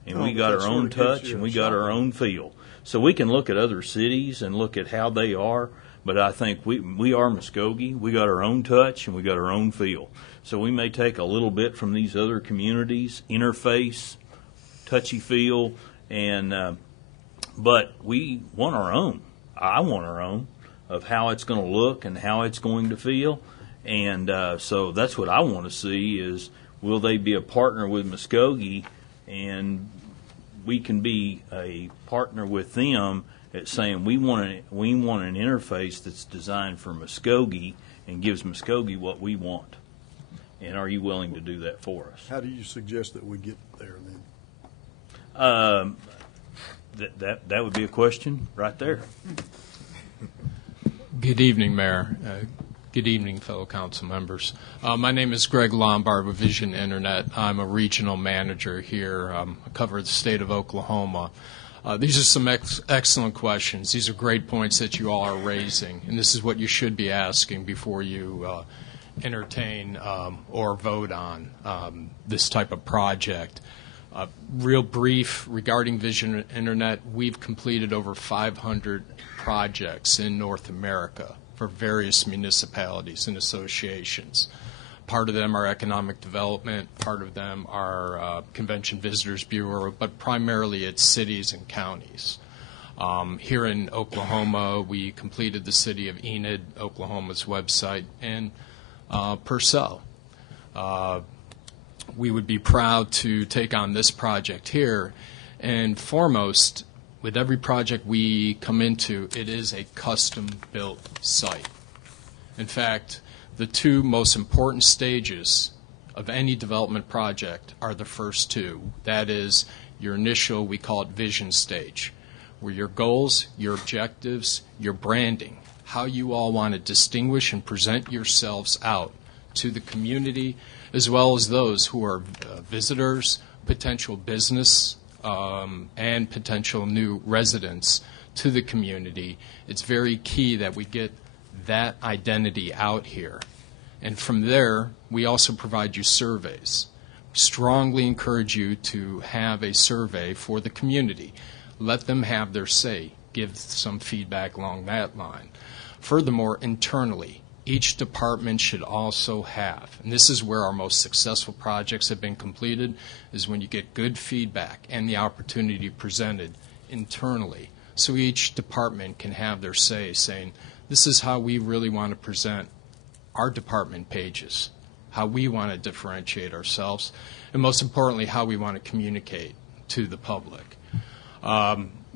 and we got our own touch and we got our own feel. So we can look at other cities and look at how they are, but I think we are Muskogee. We got our own touch and we got our own feel. So we may take a little bit from these other communities, interface, touchy feel, and but we want our own. I want our own of how it's going to look and how it's going to feel. And so that's what I want to see is, will they be a partner with Muskogee, and we can be a partner with them at saying we want an interface that's designed for Muskogee and gives Muskogee what we want. And are you willing to do that for us? How do you suggest that we get there then? That would be a question right there. Good evening, Mayor. Good evening, fellow council members. My name is Greg Lombard with Vision Internet. I'm a regional manager here. I cover the state of Oklahoma. These are some excellent questions. These are great points that you all are raising, and this is what you should be asking before you entertain or vote on this type of project. Real brief regarding Vision Internet, we've completed over 500 projects in North America for various municipalities and associations. Part of them are economic development, part of them are Convention Visitors Bureau, but primarily it's cities and counties. Here in Oklahoma, we completed the city of Enid, Oklahoma's website, and Purcell. we would be proud to take on this project here. And foremost, with every project we come into, it is a custom-built site. In fact, the two most important stages of any development project are the first two. That is your initial, we call it vision stage, where your goals, your objectives, your branding, how you all want to distinguish and present yourselves out to the community, as well as those who are visitors, potential business, and potential new residents to the community. It's very key that we get that identity out here. And from there, we also provide you surveys. Strongly encourage you to have a survey for the community. Let them have their say. Give some feedback along that line. Furthermore, internally, each department should also have, and this is where our most successful projects have been completed, is when you get good feedback and the opportunity presented internally. So each department can have their say, saying, this is how we really want to present our department pages, how we want to differentiate ourselves, and most importantly, how we want to communicate to the public.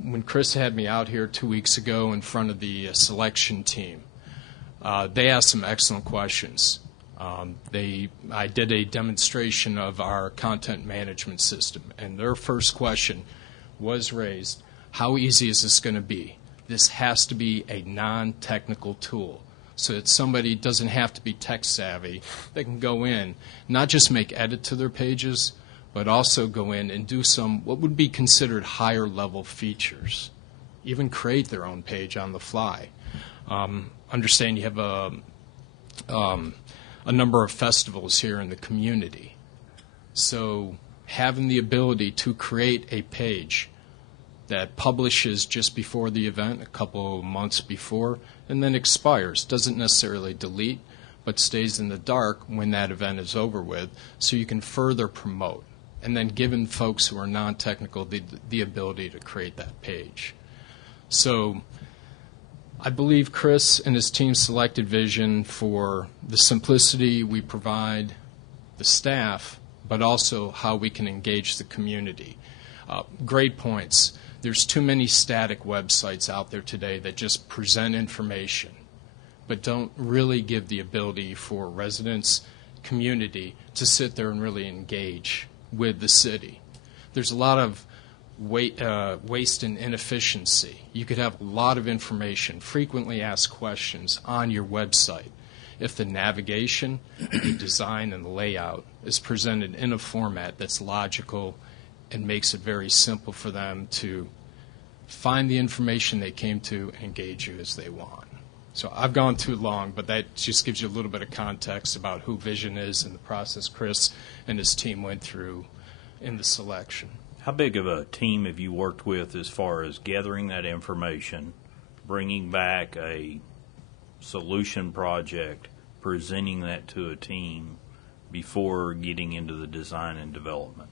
When Chris had me out here 2 weeks ago in front of the selection team, they asked some excellent questions. I did a demonstration of our content management system, and their first question was raised, how easy is this going to be? This has to be a non-technical tool, so that somebody doesn't have to be tech savvy. They can go in, not just make edit to their pages, but also go in and do some what would be considered higher level features, even create their own page on the fly. Understand you have a number of festivals here in the community, so having the ability to create a page that publishes just before the event, a couple of months before, and then expires. Doesn't necessarily delete, but stays in the dark when that event is over with, so you can further promote. And then giving folks who are non-technical the ability to create that page. So I believe Chris and his team selected vision for the simplicity we provide the staff, but also how we can engage the community. Great points. There's too many static websites out there today that just present information, but don't really give the ability for residents, community, to sit there and really engage with the city. There's a lot of waste and inefficiency. You could have a lot of information, frequently asked questions on your website if the navigation, the design, and the layout is presented in a format that's logical and makes it very simple for them to find the information they came to and engage you as they want. So I've gone too long, but that just gives you a little bit of context about who Vision is and the process Chris and his team went through in the selection. How big of a team have you worked with as far as gathering that information, bringing back a solution project, presenting that to a team before getting into the design and development?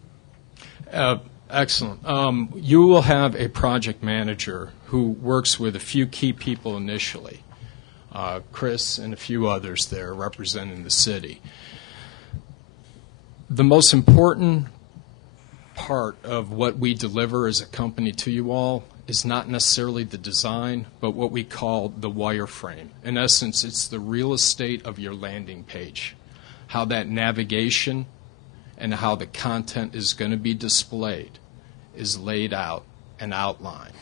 Excellent. You will have a project manager who works with a few key people initially, Chris and a few others there representing the city. The most important part of what we deliver as a company to you all is not necessarily the design, but what we call the wireframe. In essence, it's the real estate of your landing page, how that navigation and how the content is going to be displayed is laid out and outlined.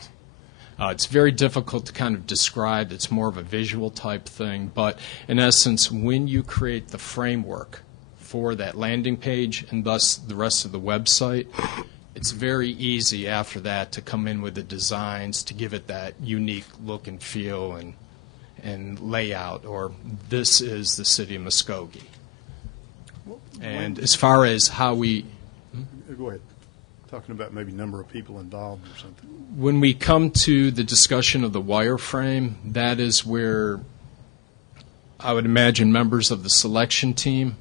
It's very difficult to kind of describe. It's more of a visual type thing, but in essence, when you create the framework for that landing page and thus the rest of the website, it's very easy after that to come in with the designs to give it that unique look and feel and layout, or this is the city of Muskogee. And as far as how we... Go ahead. Talking about maybe number of people involved or something. When we come to the discussion of the wireframe, that is where I would imagine members of the selection team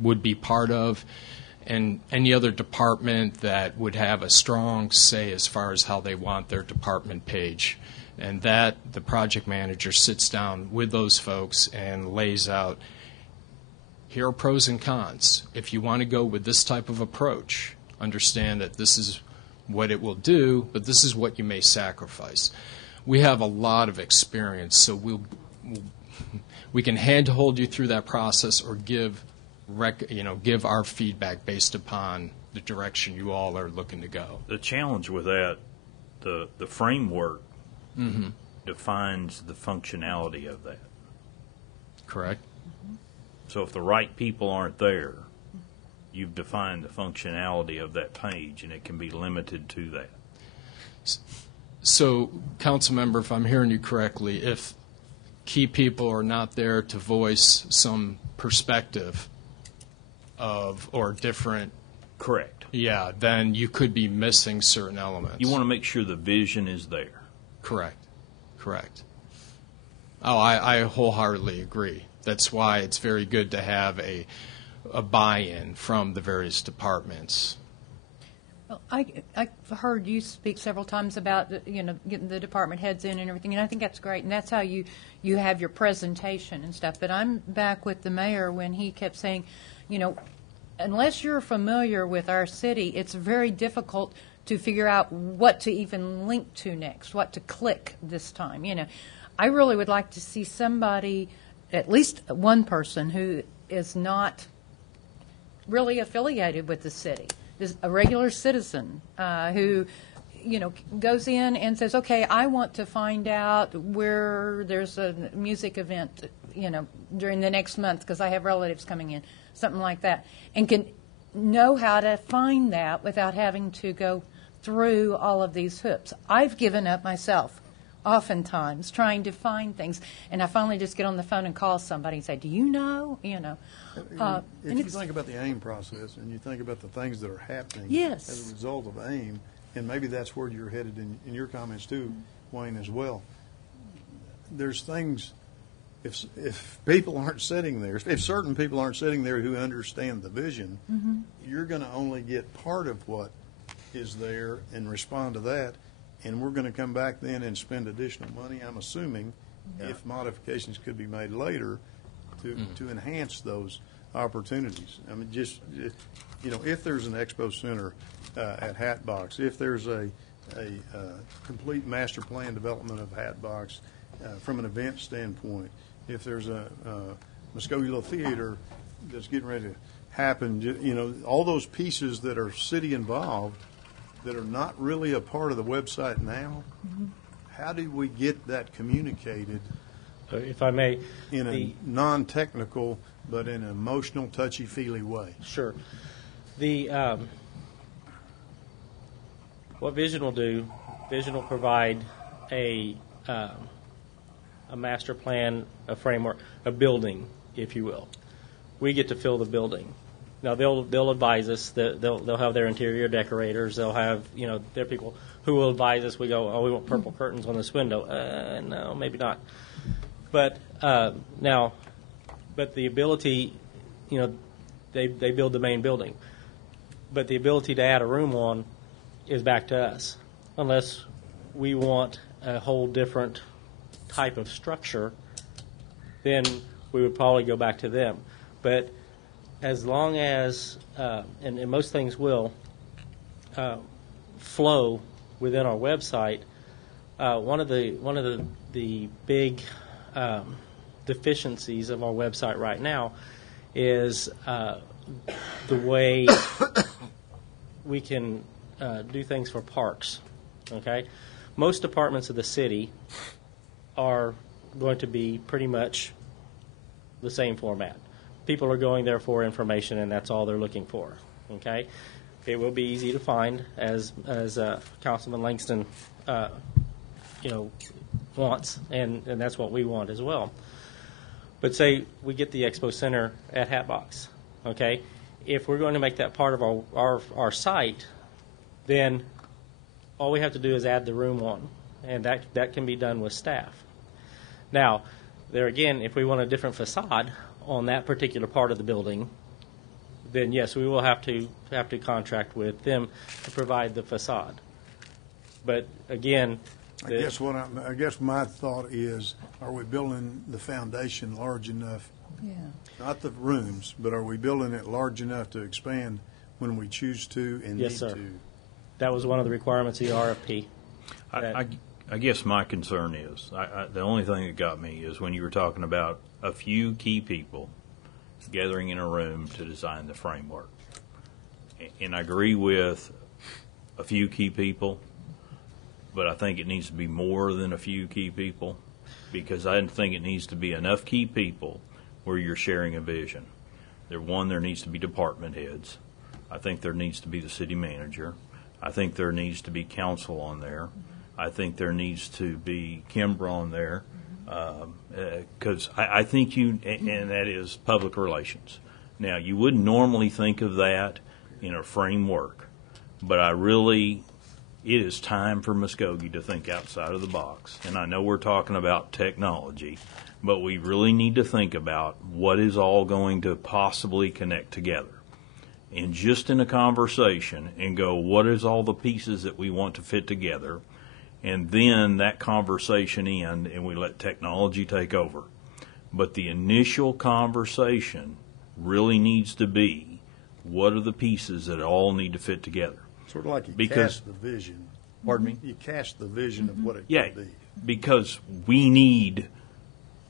would be part of, and any other department that would have a strong say as far as how they want their department page. And that the project manager sits down with those folks and lays out Here are pros and cons. If you want to go with this type of approach, understand that this is what it will do, but this is what you may sacrifice. We have a lot of experience, so we can handhold you through that process or give our feedback based upon the direction you all are looking to go. The challenge with that, the framework defines the functionality of that. Correct. So if the right people aren't there, you've defined the functionality of that page, and it can be limited to that. So, council member, if I'm hearing you correctly, if key people are not there to voice some perspective of or different, correct, yeah, then you could be missing certain elements. You want to make sure the vision is there. Correct. Oh, I wholeheartedly agree. That's why it's very good to have a buy-in from the various departments. Well, I've heard you speak several times about getting the department heads in and everything, and I think that's great, and that's how you have your presentation and stuff. But I'm back with the mayor when he kept saying, unless you're familiar with our city, it's very difficult to figure out what to even link to next, what to click this time. I really would like to see somebody, at least one person, who is not really affiliated with the city, is a regular citizen who, goes in and says, okay, I want to find out where there's a music event, during the next month because I have relatives coming in, something like that, and can know how to find that without having to go through all of these hoops. I've given up myself oftentimes trying to find things, and I finally just get on the phone and call somebody and say, do you know? If you think about the AIM process and you think about the things that are happening Yes. as a result of AIM, and maybe that's where you're headed in your comments too, Wayne, as well. There's things, if people aren't sitting there, if certain people aren't sitting there who understand the vision, you're going to only get part of what is there and respond to that. And we're going to come back then and spend additional money, I'm assuming, if modifications could be made later to enhance those opportunities. I mean, just, if there's an expo center at Hatbox, if there's a complete master plan development of Hatbox from an event standpoint, if there's a Muskogee Little Theater that's getting ready to happen, all those pieces that are city involved that are not really a part of the website now, how do we get that communicated, if I may, in a non-technical but in an emotional, touchy-feely way? Sure. What Vision will do, Vision will provide a master plan, a framework, a building, if you will. We get to fill the building. Now they'll advise us. They'll have their interior decorators. They'll have their people who will advise us. We go, oh, we want purple curtains on this window. No, maybe not. But the ability, they build the main building, but the ability to add a room on is back to us, unless we want a whole different type of structure. Then we would probably go back to them, but. As long as, and most things will, flow within our website, one of the big deficiencies of our website right now is the way we can do things for parks. Okay, most departments of the city are going to be pretty much the same format. People are going there for information, and that's all they're looking for. Okay, it will be easy to find, as Councilman Langston, wants, and that's what we want as well. But say we get the Expo Center at Hatbox. Okay, if we're going to make that part of our site, then all we have to do is add the room on, and that can be done with staff. Now, there again, if we want a different facade on that particular part of the building, then yes, we will have to contract with them to provide the facade. But again, I guess my thought is, are we building the foundation large enough Yeah. Not the rooms, but are we building it large enough to expand when we choose to and Yes, need sir. to? That was one of the requirements of the RFP. I guess my concern is, the only thing that got me is when you were talking about a few key people gathering in a room to design the framework. And I agree with a few key people, but I think it needs to be more than a few key people, because I think it needs to be enough key people where you're sharing a vision. There needs to be department heads. I think there needs to be the city manager. I think there needs to be council on there. I think there needs to be Kimbra on there, because I think and that is public relations. Now, you wouldn't normally think of that in a framework, but it is time for Muskogee to think outside of the box. And I know we're talking about technology, but we really need to think about what is all going to possibly connect together. And just in a conversation and go, what is all the pieces that we want to fit together? And then that conversation end and we let technology take over. But the initial conversation really needs to be, what are the pieces that all need to fit together? Sort of like you cast the vision. Pardon me? You cast the vision of what it could be. Because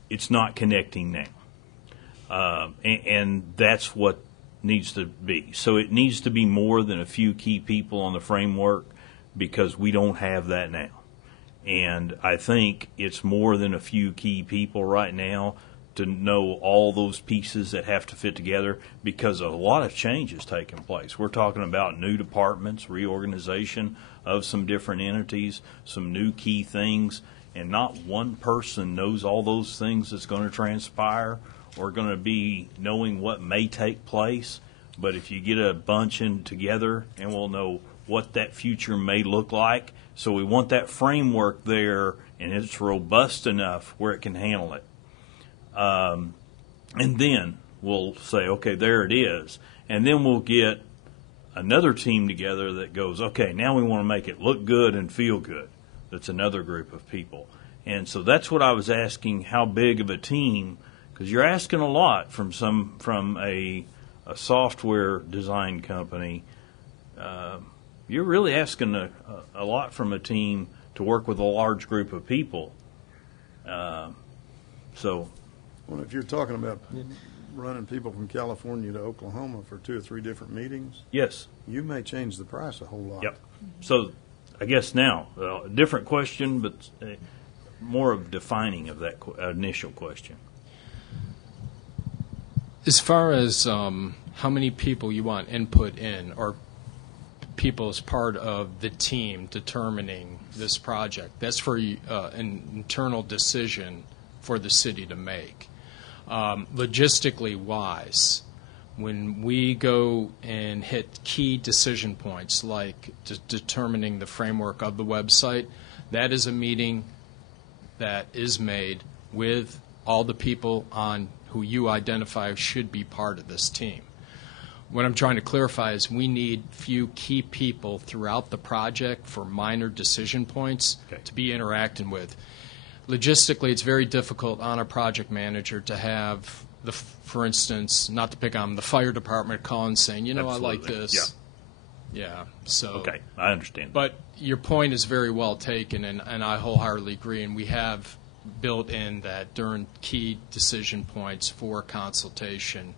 it's not connecting now. And that's what needs to be. So it needs to be more than a few key people on the framework, because we don't have that now. And I think it's more than a few key people right now to know all those pieces that have to fit together, because a lot of change is taking place. We're talking about new departments, reorganization of some different entities, some new key things, and not one person knows all those things that's going to transpire or going to be knowing what may take place. But if you get a bunch in together, and we'll know what that future may look like. So we want that framework there, and it's robust enough where it can handle it. And then we'll say, okay, there it is. And then we'll get another team together that goes, okay, now we want to make it look good and feel good. That's another group of people. And so that's what I was asking, how big of a team, because you're asking a lot from a software design company. You're really asking a lot from a team to work with a large group of people. Well, if you're talking about running people from California to Oklahoma for 2 or 3 different meetings, yes, you may change the price a whole lot. Yep. So I guess now, a different question, but more of defining of that initial question. As far as how many people you want input in, or people as part of the team determining this project, that's for an internal decision for the city to make. Logistically wise, when we go and hit key decision points like determining the framework of the website, that is a meeting that is made with all the people on who you identify should be part of this team. What I'm trying to clarify is we need few key people throughout the project for minor decision points to be interacting with. Logistically, it's very difficult on a project manager to have, for instance, not to pick on the fire department calling saying, Absolutely. I like this. Yeah. So. Okay, I understand. But your point is very well taken, and I wholeheartedly agree. And we have built in that during key decision points for consultation,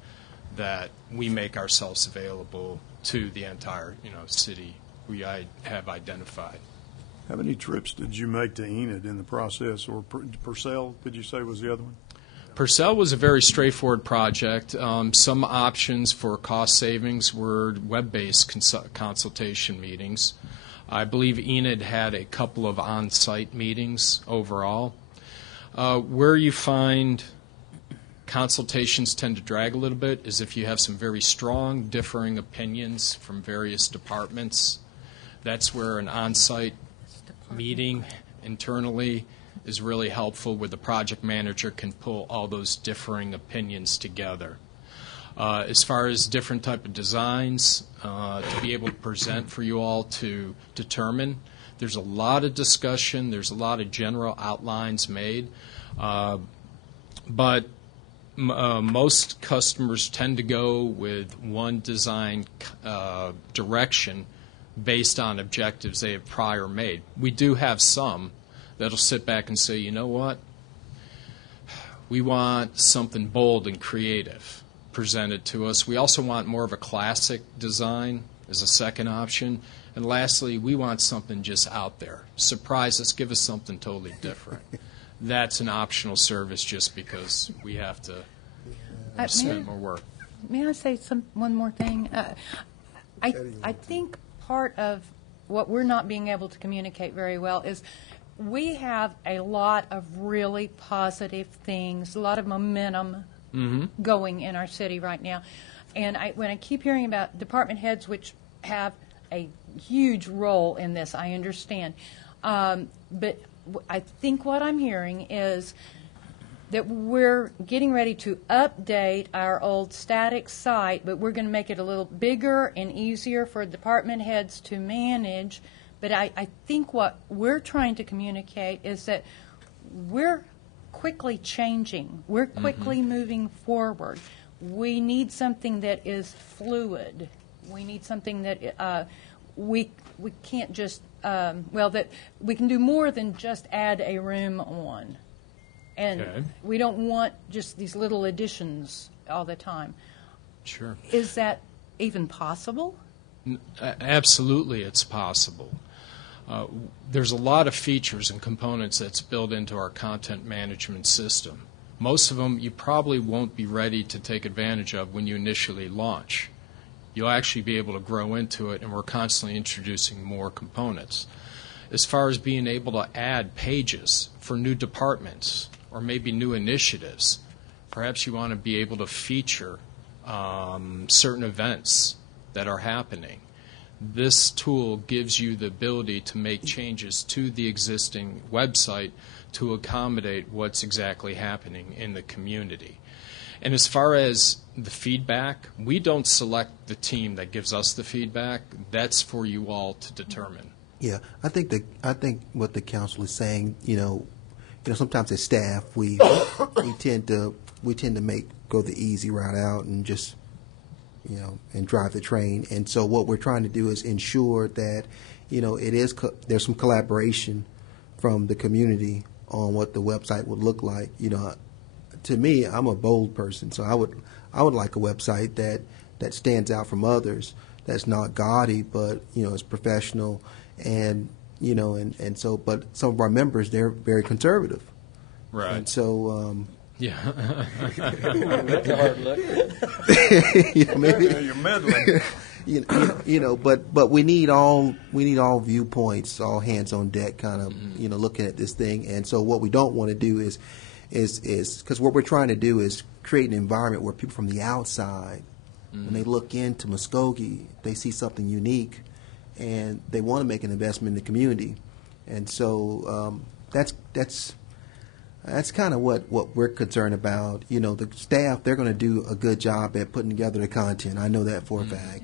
that we make ourselves available to the entire, city we have identified. How many trips did you make to Enid in the process, or Purcell, did you say was the other one? Purcell was a very straightforward project. Some options for cost savings were web-based consultation meetings. I believe Enid had a couple of on-site meetings overall. Where you find consultations tend to drag a little bit is if you have some very strong differing opinions from various departments. That's where an on-site meeting internally is really helpful, where the project manager can pull all those differing opinions together. As far as different type of designs to be able to present for you all to determine, there's a lot of discussion, there's a lot of general outlines made, but most customers tend to go with one design direction based on objectives they have prior made. We do have some that'll sit back and say, you know what, we want something bold and creative presented to us. We also want more of a classic design as a second option. And lastly, we want something just out there. Surprise us, give us something totally different. That's an optional service just because we have to spend more work. May I say one more thing? I think part of what we're not being able to communicate very well is we have a lot of really positive things, a lot of momentum going in our city right now. And when I keep hearing about department heads, which have a huge role in this, I understand. But I think what I'm hearing is that we're getting ready to update our old static site, but we're going to make it a little bigger and easier for department heads to manage. But I think what we're trying to communicate is that we're quickly changing. We're quickly moving forward. We need something that is fluid. We need something that we can't just, that we can do more than just add a room on. And we don't want just these little additions all the time. Sure. Is that even possible? Absolutely, it's possible. There's a lot of features and components that's built into our content management system. Most of them you probably won't be ready to take advantage of when you initially launch. You'll actually be able to grow into it, and we're constantly introducing more components. As far as being able to add pages for new departments or maybe new initiatives, perhaps you want to be able to feature certain events that are happening. This tool gives you the ability to make changes to the existing website to accommodate what's exactly happening in the community. And as far as the feedback, we don't select the team that gives us the feedback. That's for you all to determine. Yeah, I think what the council is saying, sometimes as staff we tend to go the easy route out and just and drive the train. And so what we're trying to do is ensure that there's some collaboration from the community on what the website would look like. To me, I'm a bold person, so I would like a website that stands out from others. That's not gaudy, but is professional, and and so. But some of our members, they're very conservative, right? And so. Yeah. That's a hard look. Maybe you're meddling. But we need all viewpoints, all hands on deck, kind of looking at this thing. And so what we don't want to do is because what we're trying to do is create an environment where people from the outside, when they look into Muskogee, they see something unique, and they want to make an investment in the community. And so that's kind of what we're concerned about. The staff, they're going to do a good job at putting together the content. I know that for a fact.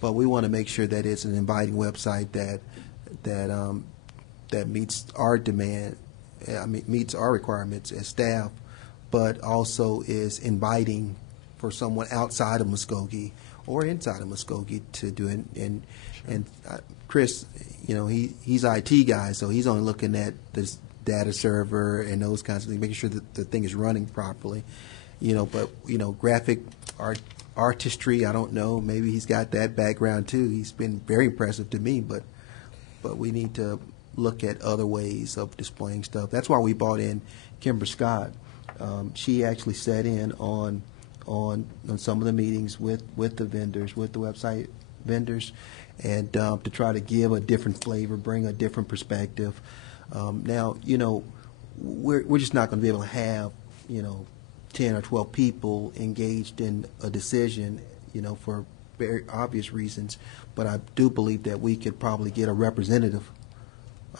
But we want to make sure that it's an inviting website that meets our demand, meets our requirements as staff, but also is inviting for someone outside of Muskogee or inside of Muskogee to do it. And Chris, he's an IT guy, so he's only looking at this data server and those kinds of things, making sure that the thing is running properly. But graphic artistry, I don't know. Maybe he's got that background too. He's been very impressive to me, but we need to look at other ways of displaying stuff. That's why we brought in Kimber Scott. She actually sat in on some of the meetings with the vendors, with the website vendors, and to try to give a different flavor, bring a different perspective. Now, we're just not going to be able to have, 10 or 12 people engaged in a decision, for very obvious reasons. But I do believe that we could probably get a representative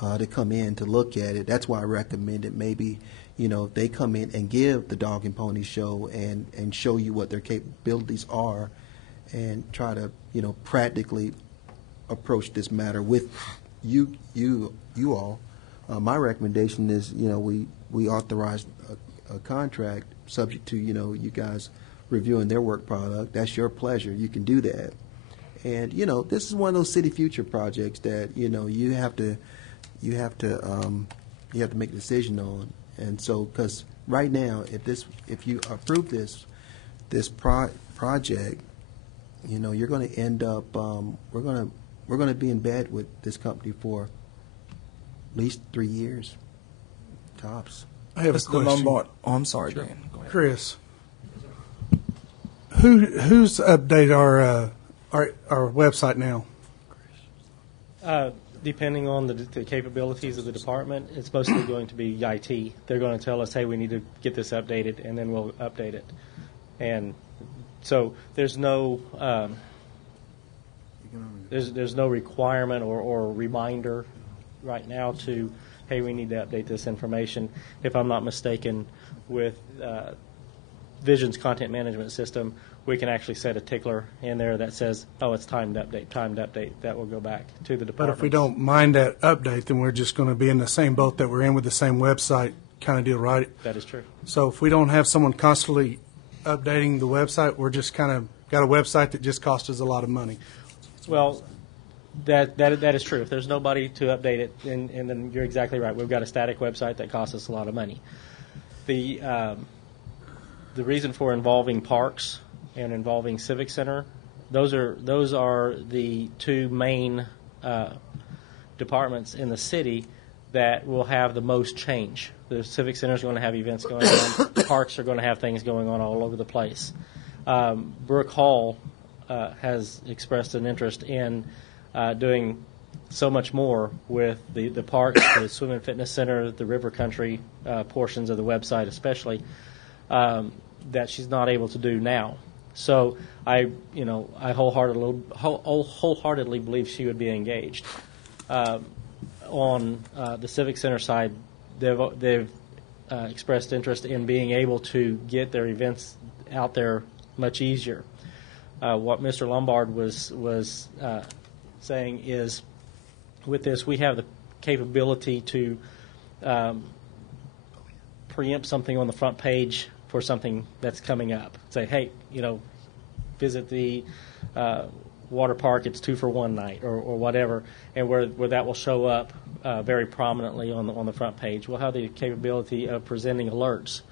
to come in to look at it. That's why I recommended maybe, if they come in and give the Dog and Pony Show and show you what their capabilities are, and try to, practically approach this matter with you all. My recommendation is, we authorized a contract subject to, you guys reviewing their work product. That's your pleasure. You can do that. And, this is one of those city future projects that, you have to make a decision on. And so, because right now, if you approve this project, you're going to end up, we're going to be in bed with this company for at least 3 years, tops. I have Mr. a question. Lombard. Oh, I'm sorry, Dan. Go ahead. Chris, who's updated our website now? Depending on the capabilities of the department, it's mostly going to be IT. They're going to tell us, hey, we need to get this updated, and then we'll update it. And so there's no there's no requirement or reminder right now to, hey, we need to update this information. If I'm not mistaken, with Vision's content management system, we can actually set a tickler in there that says, oh, it's time to update. That will go back to the department. But if we don't mind that update, then we're just going to be in the same boat that we're in with the same website kind of deal, right? That is true. So if we don't have someone constantly updating the website, we're just kind of got a website that just costs us a lot of money. Well, that is true. If there's nobody to update it, and then you're exactly right. We've got a static website that costs us a lot of money. The reason for involving parks and involving Civic Center, those are the two main departments in the city that will have the most change. The Civic Center is going to have events going on. The parks are going to have things going on all over the place. Brooke Hall has expressed an interest in doing so much more with the parks, the swim and fitness center, the river country portions of the website especially, that she's not able to do now. So I wholeheartedly believe she would be engaged. On the Civic Center side, they've expressed interest in being able to get their events out there much easier. What Mr. Lombard was saying is, with this, we have the capability to preempt something on the front page for something that's coming up. Say, hey, visit the water park, it's 2 for 1 night, or whatever, and where that will show up very prominently on the front page. We'll have the capability of presenting alerts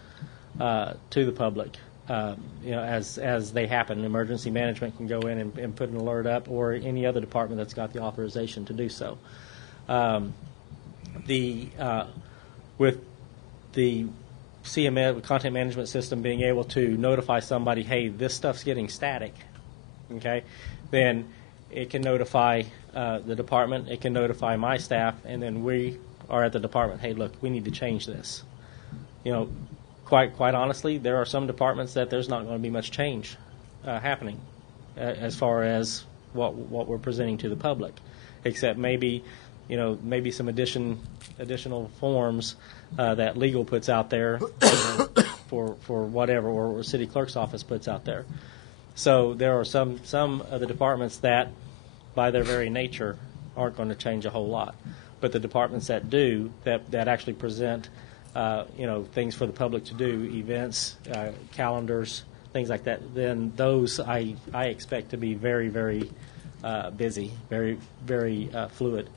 to the public, as they happen. Emergency management can go in and put an alert up, or any other department that's got the authorization to do so. With the CMS, content management system, being able to notify somebody, hey, this stuff's getting static, okay, then it can notify the department, it can notify my staff, and then we are at the department, hey, look, we need to change this. Quite honestly, there are some departments that there's not going to be much change happening as far as what we're presenting to the public, except maybe some additional forms that legal puts out there for whatever, or city clerk's office puts out there. So there are some of the departments that, by their very nature, aren't going to change a whole lot. But the departments that do, that actually present, things for the public to do, events, calendars, things like that, then those I expect to be very, very busy, very, very fluid.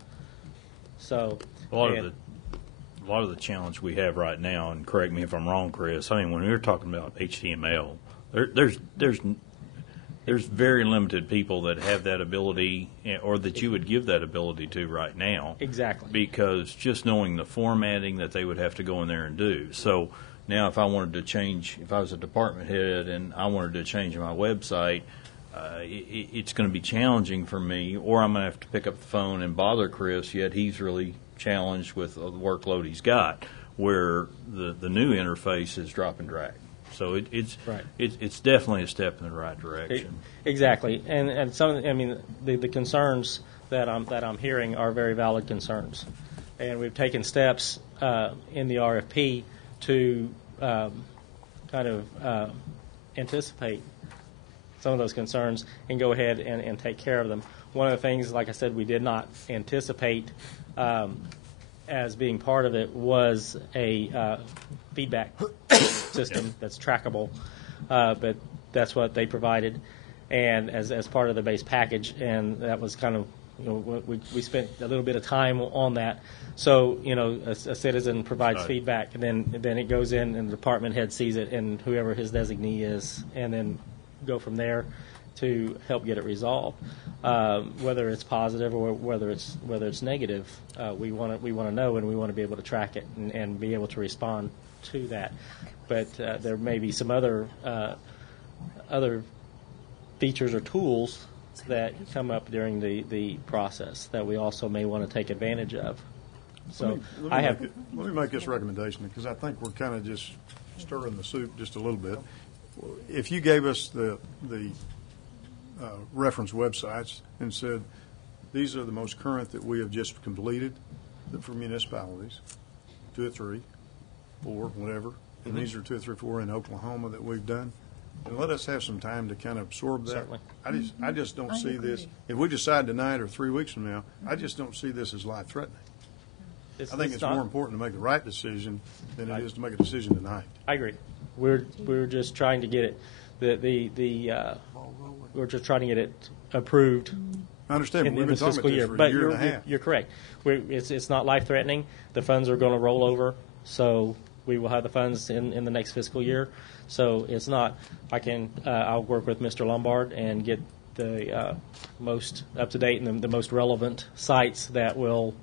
So a lot of the challenge we have right now, and correct me if I'm wrong, Chris, I mean, when we were talking about HTML, there's very limited people that have that ability, or that you would give that ability to right now. Exactly. Because just knowing the formatting that they would have to go in there and do. So now if I wanted to change, if I was a department head and I wanted to change my website, it's going to be challenging for me, or I'm going to have to pick up the phone and bother Chris, yet he's really challenged with the workload he's got, where the new interface is drop and drag. So it's definitely a step in the right direction. Exactly, and some, I mean, the concerns that I'm hearing are very valid concerns, and we've taken steps in the RFP to kind of anticipate some of those concerns and go ahead and take care of them. One of the things, like I said, we did not anticipate as being part of it was a feedback system that's trackable, but that's what they provided, and as part of the base package, and that was kind of, we spent a little bit of time on that. So, a citizen provides feedback, and then it goes in, and the department head sees it, and whoever his designee is, and then go from there to help get it resolved. Whether it's positive or whether it's negative, we want to know, and we want to be able to track it and be able to respond to that. But there may be some other features or tools that come up during the process that we also may want to take advantage of. So let me make this recommendation, because I think we're kind of just stirring the soup just a little bit. If you gave us the reference websites and said, these are the most current that we have just completed for municipalities, 2 or 3, 4, whatever, and these are 2 or 3, 4 in Oklahoma that we've done, and let us have some time to kind of absorb that. Certainly. I just don't see this. If we decide tonight or 3 weeks from now, I just don't see this as life-threatening. I think it's more important to make the right decision than it is to make a decision tonight. I agree. We're just trying to get it we're just trying to get it approved. I understand. In we've the been talking fiscal about this year, for a but year and a half. you're correct. It's not life threatening. The funds are going to roll over, so we will have the funds in the next fiscal year. So it's not. I'll work with Mr. Lombard and get the most up to date and the most relevant sites that will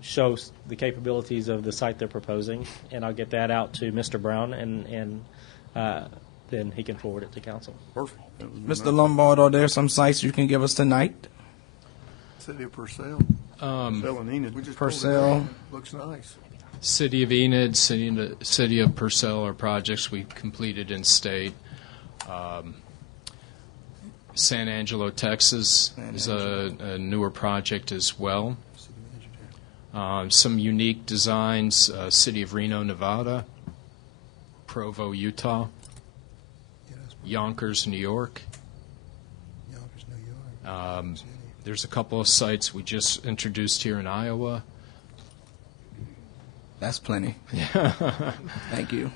show the capabilities of the site they're proposing, and I'll get that out to Mr. Brown, and then he can forward it to council. Perfect. Mr. Lombard, are there some sites you can give us tonight? City of Purcell. Purcell and Enid. We just Purcell. pulled it down. Looks nice. City of Enid, City of Purcell are projects we completed in state. San Angelo, Texas is a newer project as well. Some unique designs, City of Reno, Nevada, Provo, Utah, Yonkers, New York. There's a couple of sites we just introduced here in Iowa. That's plenty. Thank you.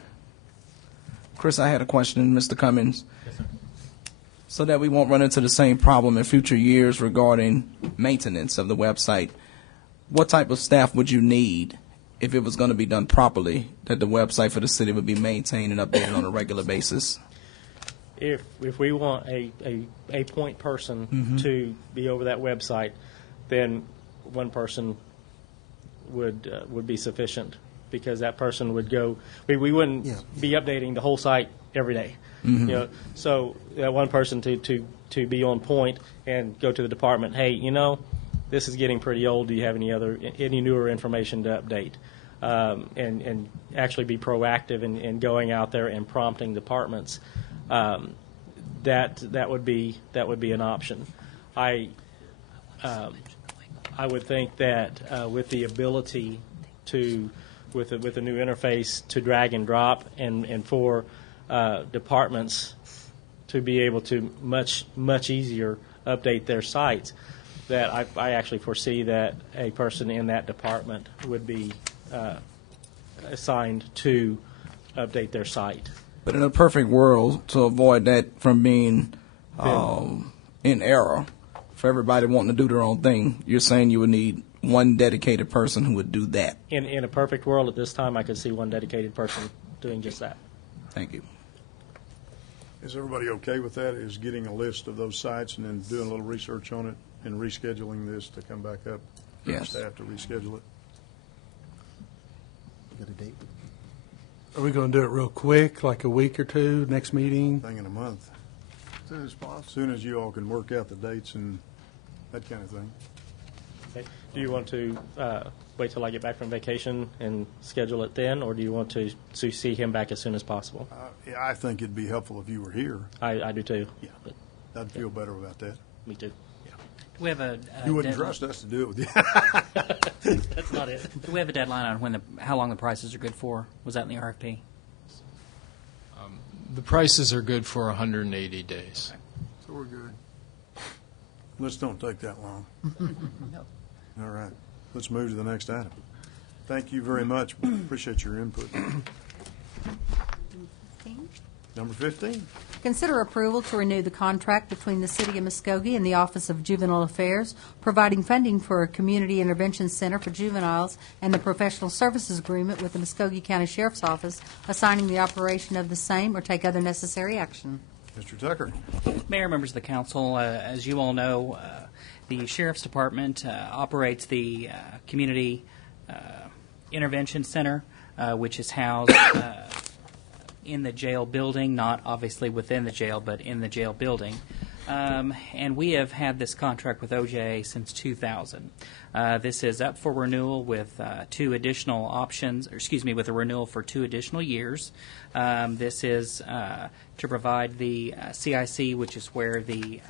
Chris, I had a question, Mr. Cummings. Yes, sir. So that we won't run into the same problem in future years regarding maintenance of the website, what type of staff would you need if it was going to be done properly, that the website for the city would be maintained and updated on a regular basis? If we want a point person to be over that website, then one person would be sufficient, because that person would go. We wouldn't be updating the whole site every day. So that one person to be on point and go to the department. Hey, this is getting pretty old. Do you have any newer information to update? And actually be proactive in going out there and prompting departments. That would be an option. I would think that with the ability with a new interface to drag and drop, and for departments to be able to much easier update their sites, that I actually foresee that a person in that department would be assigned to update their site. But in a perfect world, to avoid that from being in error, for everybody wanting to do their own thing, you're saying you would need one dedicated person who would do that. In a perfect world at this time, I could see one dedicated person doing just that. Thank you. Is everybody okay with that? Is getting a list of those sites and then doing a little research on it and rescheduling this to come back up for Yes. staff to reschedule it? Got a date? Are we going to do it real quick, like a week or two, next meeting? Thing in a month. As soon as possible. As soon as you all can work out the dates and that kind of thing. Okay. Do you want to wait till I get back from vacation and schedule it then, or do you want to see him back as soon as possible? Yeah, I think it'd be helpful if you were here. I do too. Yeah, I'd feel better about that. Me too. Do we have a You wouldn't deadline? trust us to do it with you. That's not it. Do we have a deadline on how long the prices are good for? Was that in the RFP? The prices are good for 180 days. So we're good. Let's don't take that long. No. All right. let's move to the next item. Thank you very much. Appreciate your input. Number 15. Consider approval to renew the contract between the City of Muskogee and the Office of Juvenile Affairs, providing funding for a community intervention center for juveniles, and the professional services agreement with the Muskogee County Sheriff's Office, assigning the operation of the same or take other necessary action. Mr. Tucker. Mayor, members of the council, as you all know, the Sheriff's Department operates the Community Intervention Center, which is housed in the jail building, not obviously within the jail, but in the jail building. And we have had this contract with OJA since 2000. This is up for renewal with two additional options, with a renewal for 2 additional years. This is to provide the CIC, which is where the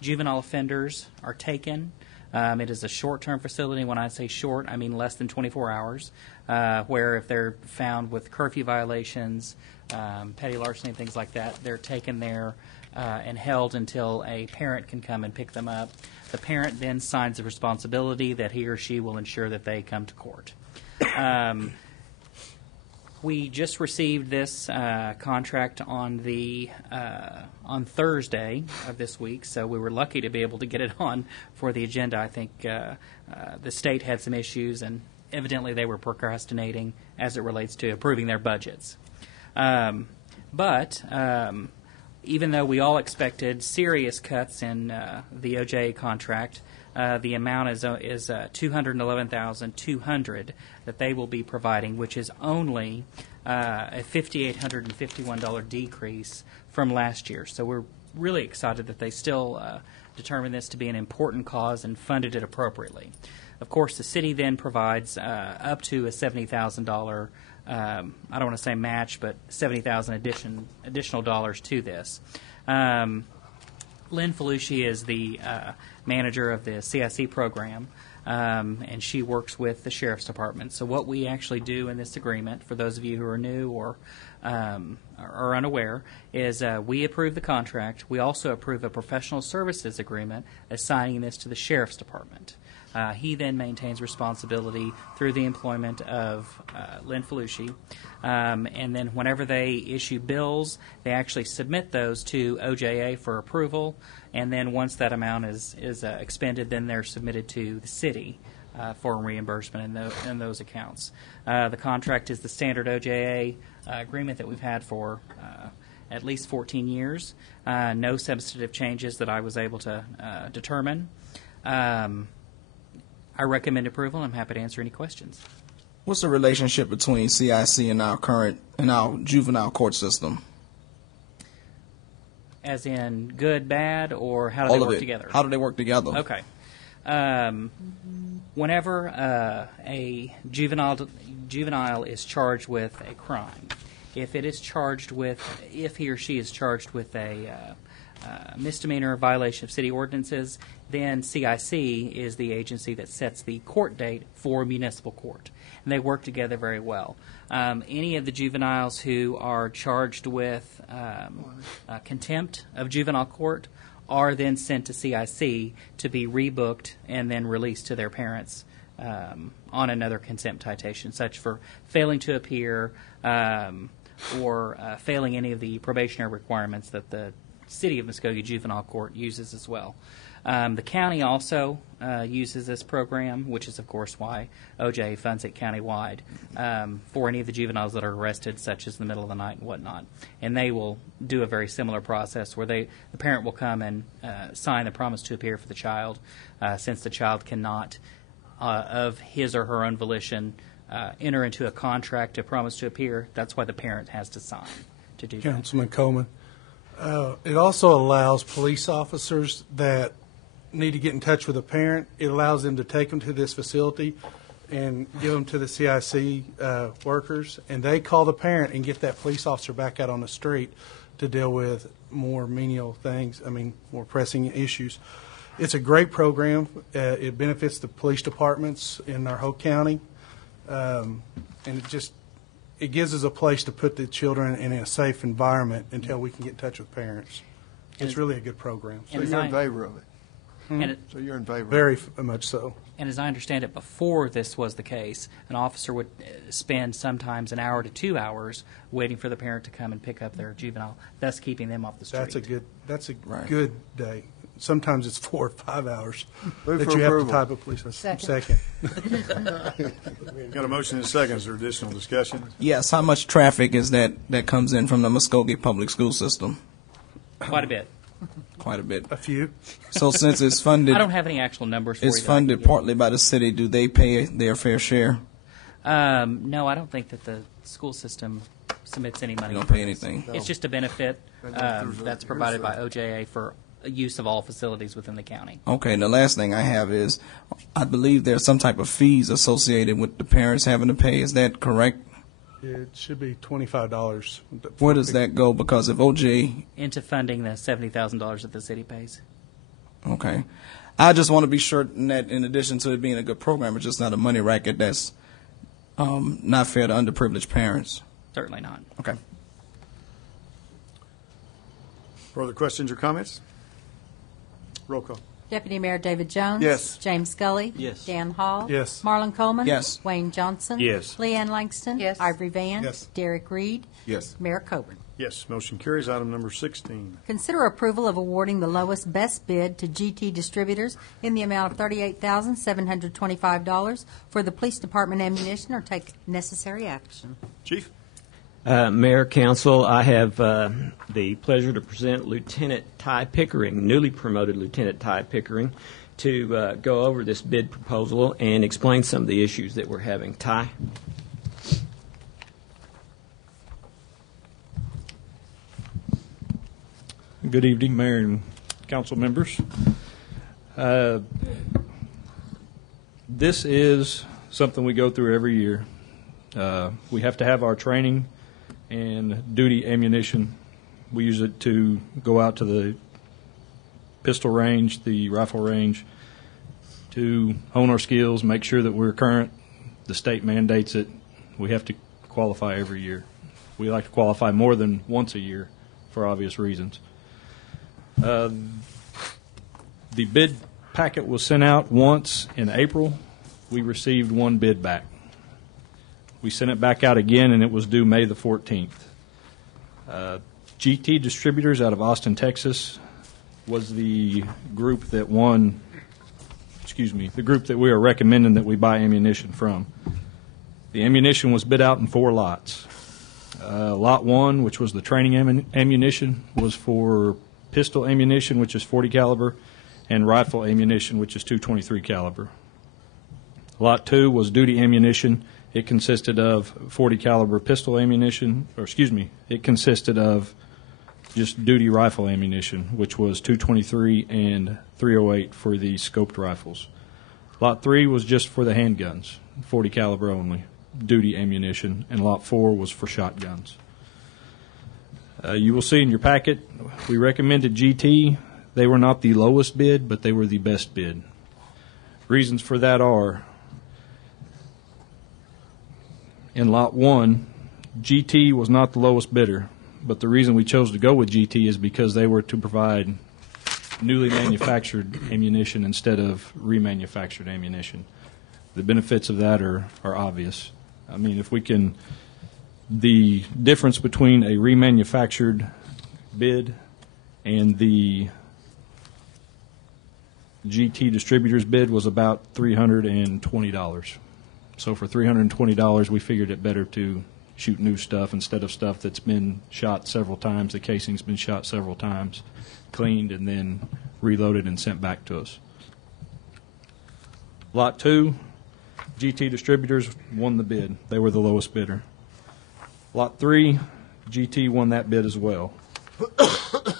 juvenile offenders are taken. It is a short-term facility. When I say short, I mean less than 24 hours, where if they're found with curfew violations, petty larceny, things like that, they're taken there and held until a parent can come and pick them up. The parent then signs the responsibility that he or she will ensure that they come to court. We just received this contract on Thursday of this week, so we were lucky to be able to get it on for the agenda. I think the state had some issues, and evidently they were procrastinating as it relates to approving their budgets. But even though we all expected serious cuts in the OJA contract, the amount is $211,200 that they will be providing, which is only a $5,851 decrease from last year. So we're really excited that they still determined this to be an important cause and funded it appropriately. Of course, the city then provides up to a $70,000 I don't want to say match, but $70,000 additional dollars to this. Lynn Felucci is the manager of the CIC program, and she works with the Sheriff's Department. So what we actually do in this agreement, for those of you who are new or are unaware, is we approve the contract. We also approve a professional services agreement assigning this to the Sheriff's Department. He then maintains responsibility through the employment of Lynn Felucci. And then whenever they issue bills, they actually submit those to OJA for approval. And then once that amount is expended, then they're submitted to the city for reimbursement in those accounts. The contract is the standard OJA agreement that we've had for at least 14 years. No substantive changes that I was able to determine. I recommend approval. I'm happy to answer any questions. What's the relationship between CIC and our juvenile court system? As in good, bad, or how do they work together? How do they work together? Okay. Whenever a juvenile is charged with a crime, if he or she is charged with a misdemeanor violation of city ordinances, then CIC is the agency that sets the court date for municipal court. And they work together very well. Any of the juveniles who are charged with contempt of juvenile court are then sent to CIC to be rebooked and then released to their parents on another contempt citation, such for failing to appear or failing any of the probationary requirements that the City of Muskogee Juvenile Court uses as well. The county also uses this program, which is, of course, why OJ funds it countywide for any of the juveniles that are arrested, such as in the middle of the night and whatnot. And they will do a very similar process where the parent will come and sign the promise to appear for the child, since the child cannot, of his or her own volition, enter into a contract to promise to appear. That's why the parent has to sign to do that. Councilman Coleman. It also allows police officers that need to get in touch with a parent. It allows them to take them to this facility and give them to the CIC workers, and they call the parent and get that police officer back out on the street to deal with more menial things, more pressing issues. It's a great program. It benefits the police departments in our whole county, and it gives us a place to put the children in a safe environment until we can get in touch with parents. It's really a good program. So you're in favor of it? So you're in favor of it? Very much so. And as I understand it, before this was the case, an officer would spend sometimes an hour to 2 hours waiting for the parent to come and pick up their juvenile, thus keeping them off the street. That's a Right. good day. Sometimes it's 4 or 5 hours Move that for you have to approval. type a police. Second. Got a motion and a second. Is there additional discussion? Yes, how much traffic is that comes in from the Muskogee public school system? Quite a bit. Quite a bit. A few. So since it's funded, I don't have any actual numbers for you. it's that I can funded give you. partly by the city. Do they pay their fair share? No, I don't think that the school system submits any money. You don't for pay this. anything? It's just a benefit that's provided by OJA for use of all facilities within the county. Okay, and the last thing I have is, I believe there's some type of fees associated with the parents having to pay. Is that correct? It should be $25. Where does that go? Because if OJ, Into funding the $70,000 that the city pays. okay, I just want to be sure that in addition to it being a good program, it's just not a money racket that's not fair to underprivileged parents. Certainly not. Okay. Further questions or comments? Roll call. Deputy Mayor David Jones. Yes. James Scully. Yes. Dan Hall. Yes. Marlon Coleman. Yes. Wayne Johnson. Yes. Leanne Langston. Yes. Ivory Van. Yes. Derek Reed. Yes. Mayor Coburn. Yes, motion carries. Item number 16. Consider approval of awarding the lowest best bid to GT Distributors in the amount of $38,725 for the police department ammunition, or take necessary action. Chief? Mayor, Council, I have the pleasure to present Lieutenant Ty Pickering, newly promoted Lieutenant Ty Pickering, to go over this bid proposal and explain some of the issues that we're having. Ty? Good evening, Mayor and Council members. This is something we go through every year. We have to have our training and duty ammunition. We use it to go out to the pistol range, the rifle range, to hone our skills, make sure that we're current. The state mandates it. We have to qualify every year. We like to qualify more than once a year for obvious reasons. The bid packet was sent out once in April. We received one bid back. We sent it back out again, and it was due May the 14th. GT Distributors out of Austin, Texas, was the group that won, the group that we are recommending that we buy ammunition from. The ammunition was bid out in 4 lots. Lot 1, which was the training ammunition, was for pistol ammunition, which is .40 caliber, and rifle ammunition, which is .223 caliber. Lot 2 was duty ammunition. It consisted of .40 caliber pistol ammunition, it consisted of just duty rifle ammunition, which was .223 and .308 for the scoped rifles. Lot 3 was just for the handguns, .40 caliber only, duty ammunition, and Lot 4 was for shotguns. You will see in your packet, we recommended GT. They were not the lowest bid, but they were the best bid. Reasons for that are, in Lot 1, GT was not the lowest bidder, but the reason we chose to go with GT is because they were to provide newly manufactured ammunition instead of remanufactured ammunition. The benefits of that are obvious. I mean, if we can, the difference between a remanufactured bid and the GT Distributors bid was about $320. So for $320, we figured it better to shoot new stuff instead of stuff that's been shot several times. The casing's been shot several times, cleaned, and then reloaded and sent back to us. Lot 2, GT Distributors won the bid. They were the lowest bidder. Lot 3, GT won that bid as well.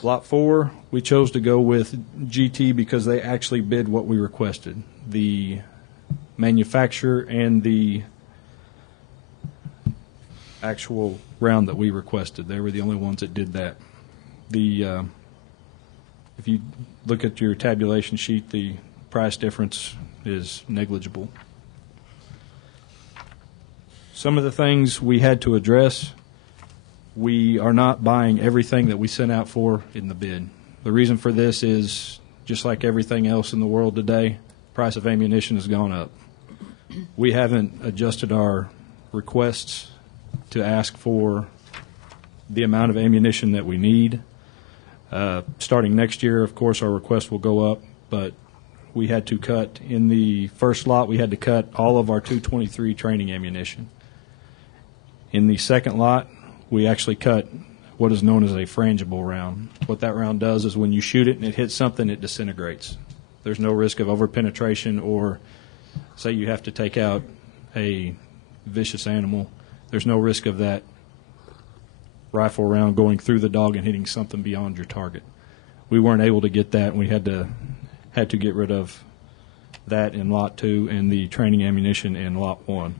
Lot 4, we chose to go with GT because they actually bid what we requested. The manufacturer and the actual round that we requested. They were the only ones that did that. If you look at your tabulation sheet, the price difference is negligible. Some of the things we had to address, we are not buying everything that we sent out for in the bid. The reason for this is, just like everything else in the world today, price of ammunition has gone up. We haven't adjusted our requests to ask for the amount of ammunition that we need. Starting next year, of course, our request will go up, but we had to cut, in the first lot, we had to cut all of our 223 training ammunition. In the second lot, we actually cut what is known as a frangible round. What that round does is when you shoot it and it hits something, it disintegrates. There's no risk of over-penetration, or say you have to take out a vicious animal. There's no risk of that rifle round going through the dog and hitting something beyond your target. We weren't able to get that, and we had to get rid of that in Lot 2 and the training ammunition in Lot 1.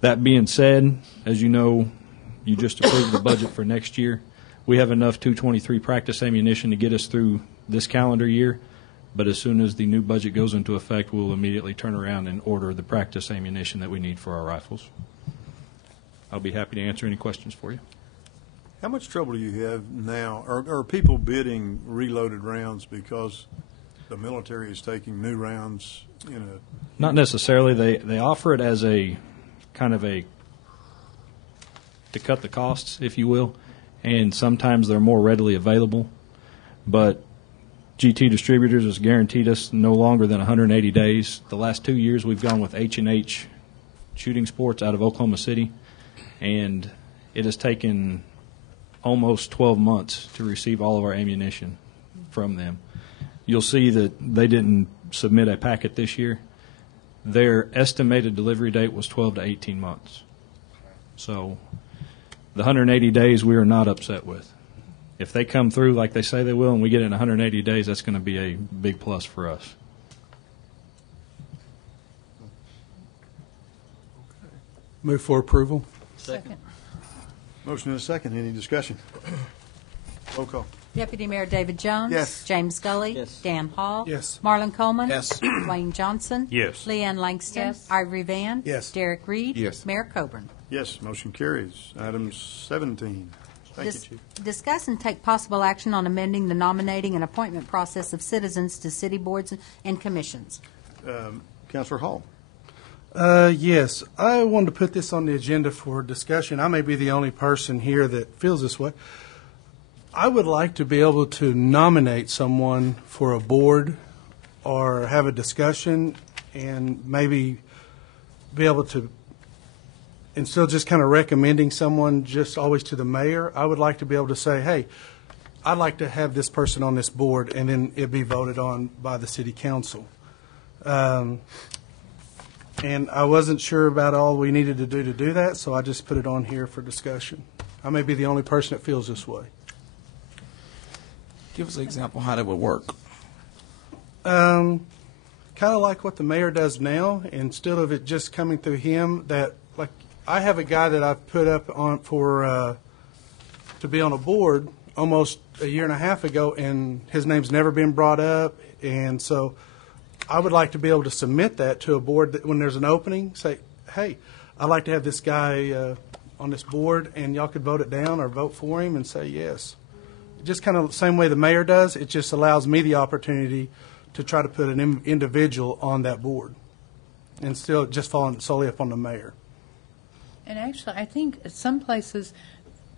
That being said, as you know, you just approved the budget for next year. We have enough 223 practice ammunition to get us through this calendar year, but as soon as the new budget goes into effect, we'll immediately turn around and order the practice ammunition that we need for our rifles. I'll be happy to answer any questions for you. How much trouble do you have now? Are people bidding reloaded rounds because the military is taking new rounds in a... Not necessarily. They offer it as a kind of a to cut the costs, if you will, and sometimes they're more readily available. But GT Distributors has guaranteed us no longer than 180 days. The last 2 years we've gone with H&H Shooting Sports out of Oklahoma City, and it has taken almost 12 months to receive all of our ammunition from them. You'll see that they didn't submit a packet this year. Their estimated delivery date was 12 to 18 months. So the 180 days we are not upset with. If they come through like they say they will and we get it in 180 days, that's going to be a big plus for us. Move for approval. Second. Motion and a second. Any discussion? Roll call. Deputy Mayor David Jones. Yes. James Scully. Yes. Dan Hall. Yes. Marlon Coleman. Yes. Dwayne Johnson. Yes. Leanne Langston. Yes. Ivory Van. Yes. Derek Reed. Yes. Mayor Coburn. Yes, motion carries. Item 17. Thank you, Chief. Discuss and take possible action on amending the nominating and appointment process of citizens to city boards and commissions. Councilor Hall. Yes, I wanted to put this on the agenda for discussion. I may be the only person here that feels this way. I would like to be able to nominate someone for a board or have a discussion and maybe be able to, instead of just kind of recommending someone just always to the mayor, I would like to be able to say, hey, I'd like to have this person on this board, and then it be voted on by the city council. And I wasn't sure about all we needed to do that, so I just put it on here for discussion. I may be the only person that feels this way. Give us an example how that would work. Kind of like what the mayor does now, instead of it just coming through him, that, like, I have a guy that I've put up on for to be on a board almost a year and a half ago, and his name's never been brought up, and so I would like to be able to submit that to a board that when there's an opening, say, hey, I'd like to have this guy on this board, and y'all could vote it down or vote for him and say yes. Just kind of the same way the mayor does, it just allows me the opportunity to try to put an individual on that board and still just falling solely upon the mayor. And actually, I think some places,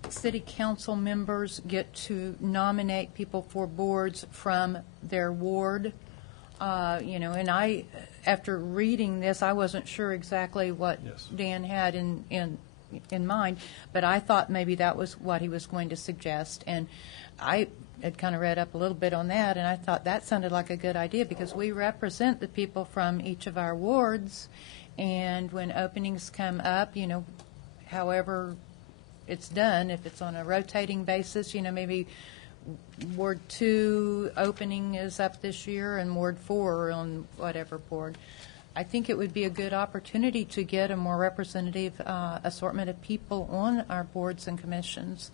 city council members get to nominate people for boards from their ward. And I, after reading this, I wasn't sure exactly what Dan had in mind, but I thought maybe that was what he was going to suggest. And I had kind of read up a little bit on that, and I thought that sounded like a good idea because we represent the people from each of our wards, and when openings come up, however it's done, if it's on a rotating basis, maybe Ward 2 opening is up this year and Ward 4 on whatever board. I think it would be a good opportunity to get a more representative assortment of people on our boards and commissions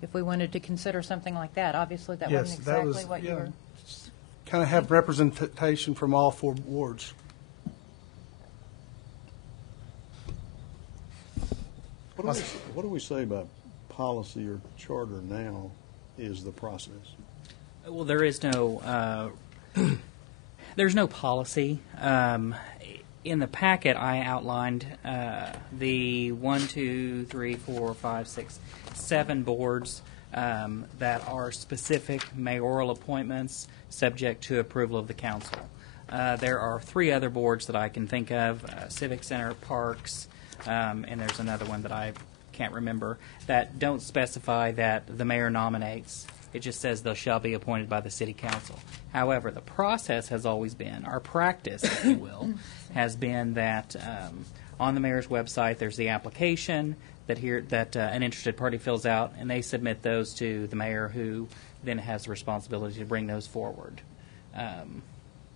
if we wanted to consider something like that. Obviously, that wasn't exactly what you were... Kind of have representation from all 4 wards. What do we say about policy or charter now is the process? Well, there is no There's no policy. In the packet, I outlined the 7 boards that are specific mayoral appointments subject to approval of the council. There are 3 other boards that I can think of, Civic Center, Parks, and there's another one that I can't remember, that don't specify that the mayor nominates. It just says they shall be appointed by the city council. However, the process has always been, our practice, if you will, has been that on the mayor's website there's the application that an interested party fills out, and they submit those to the mayor, who then has the responsibility to bring those forward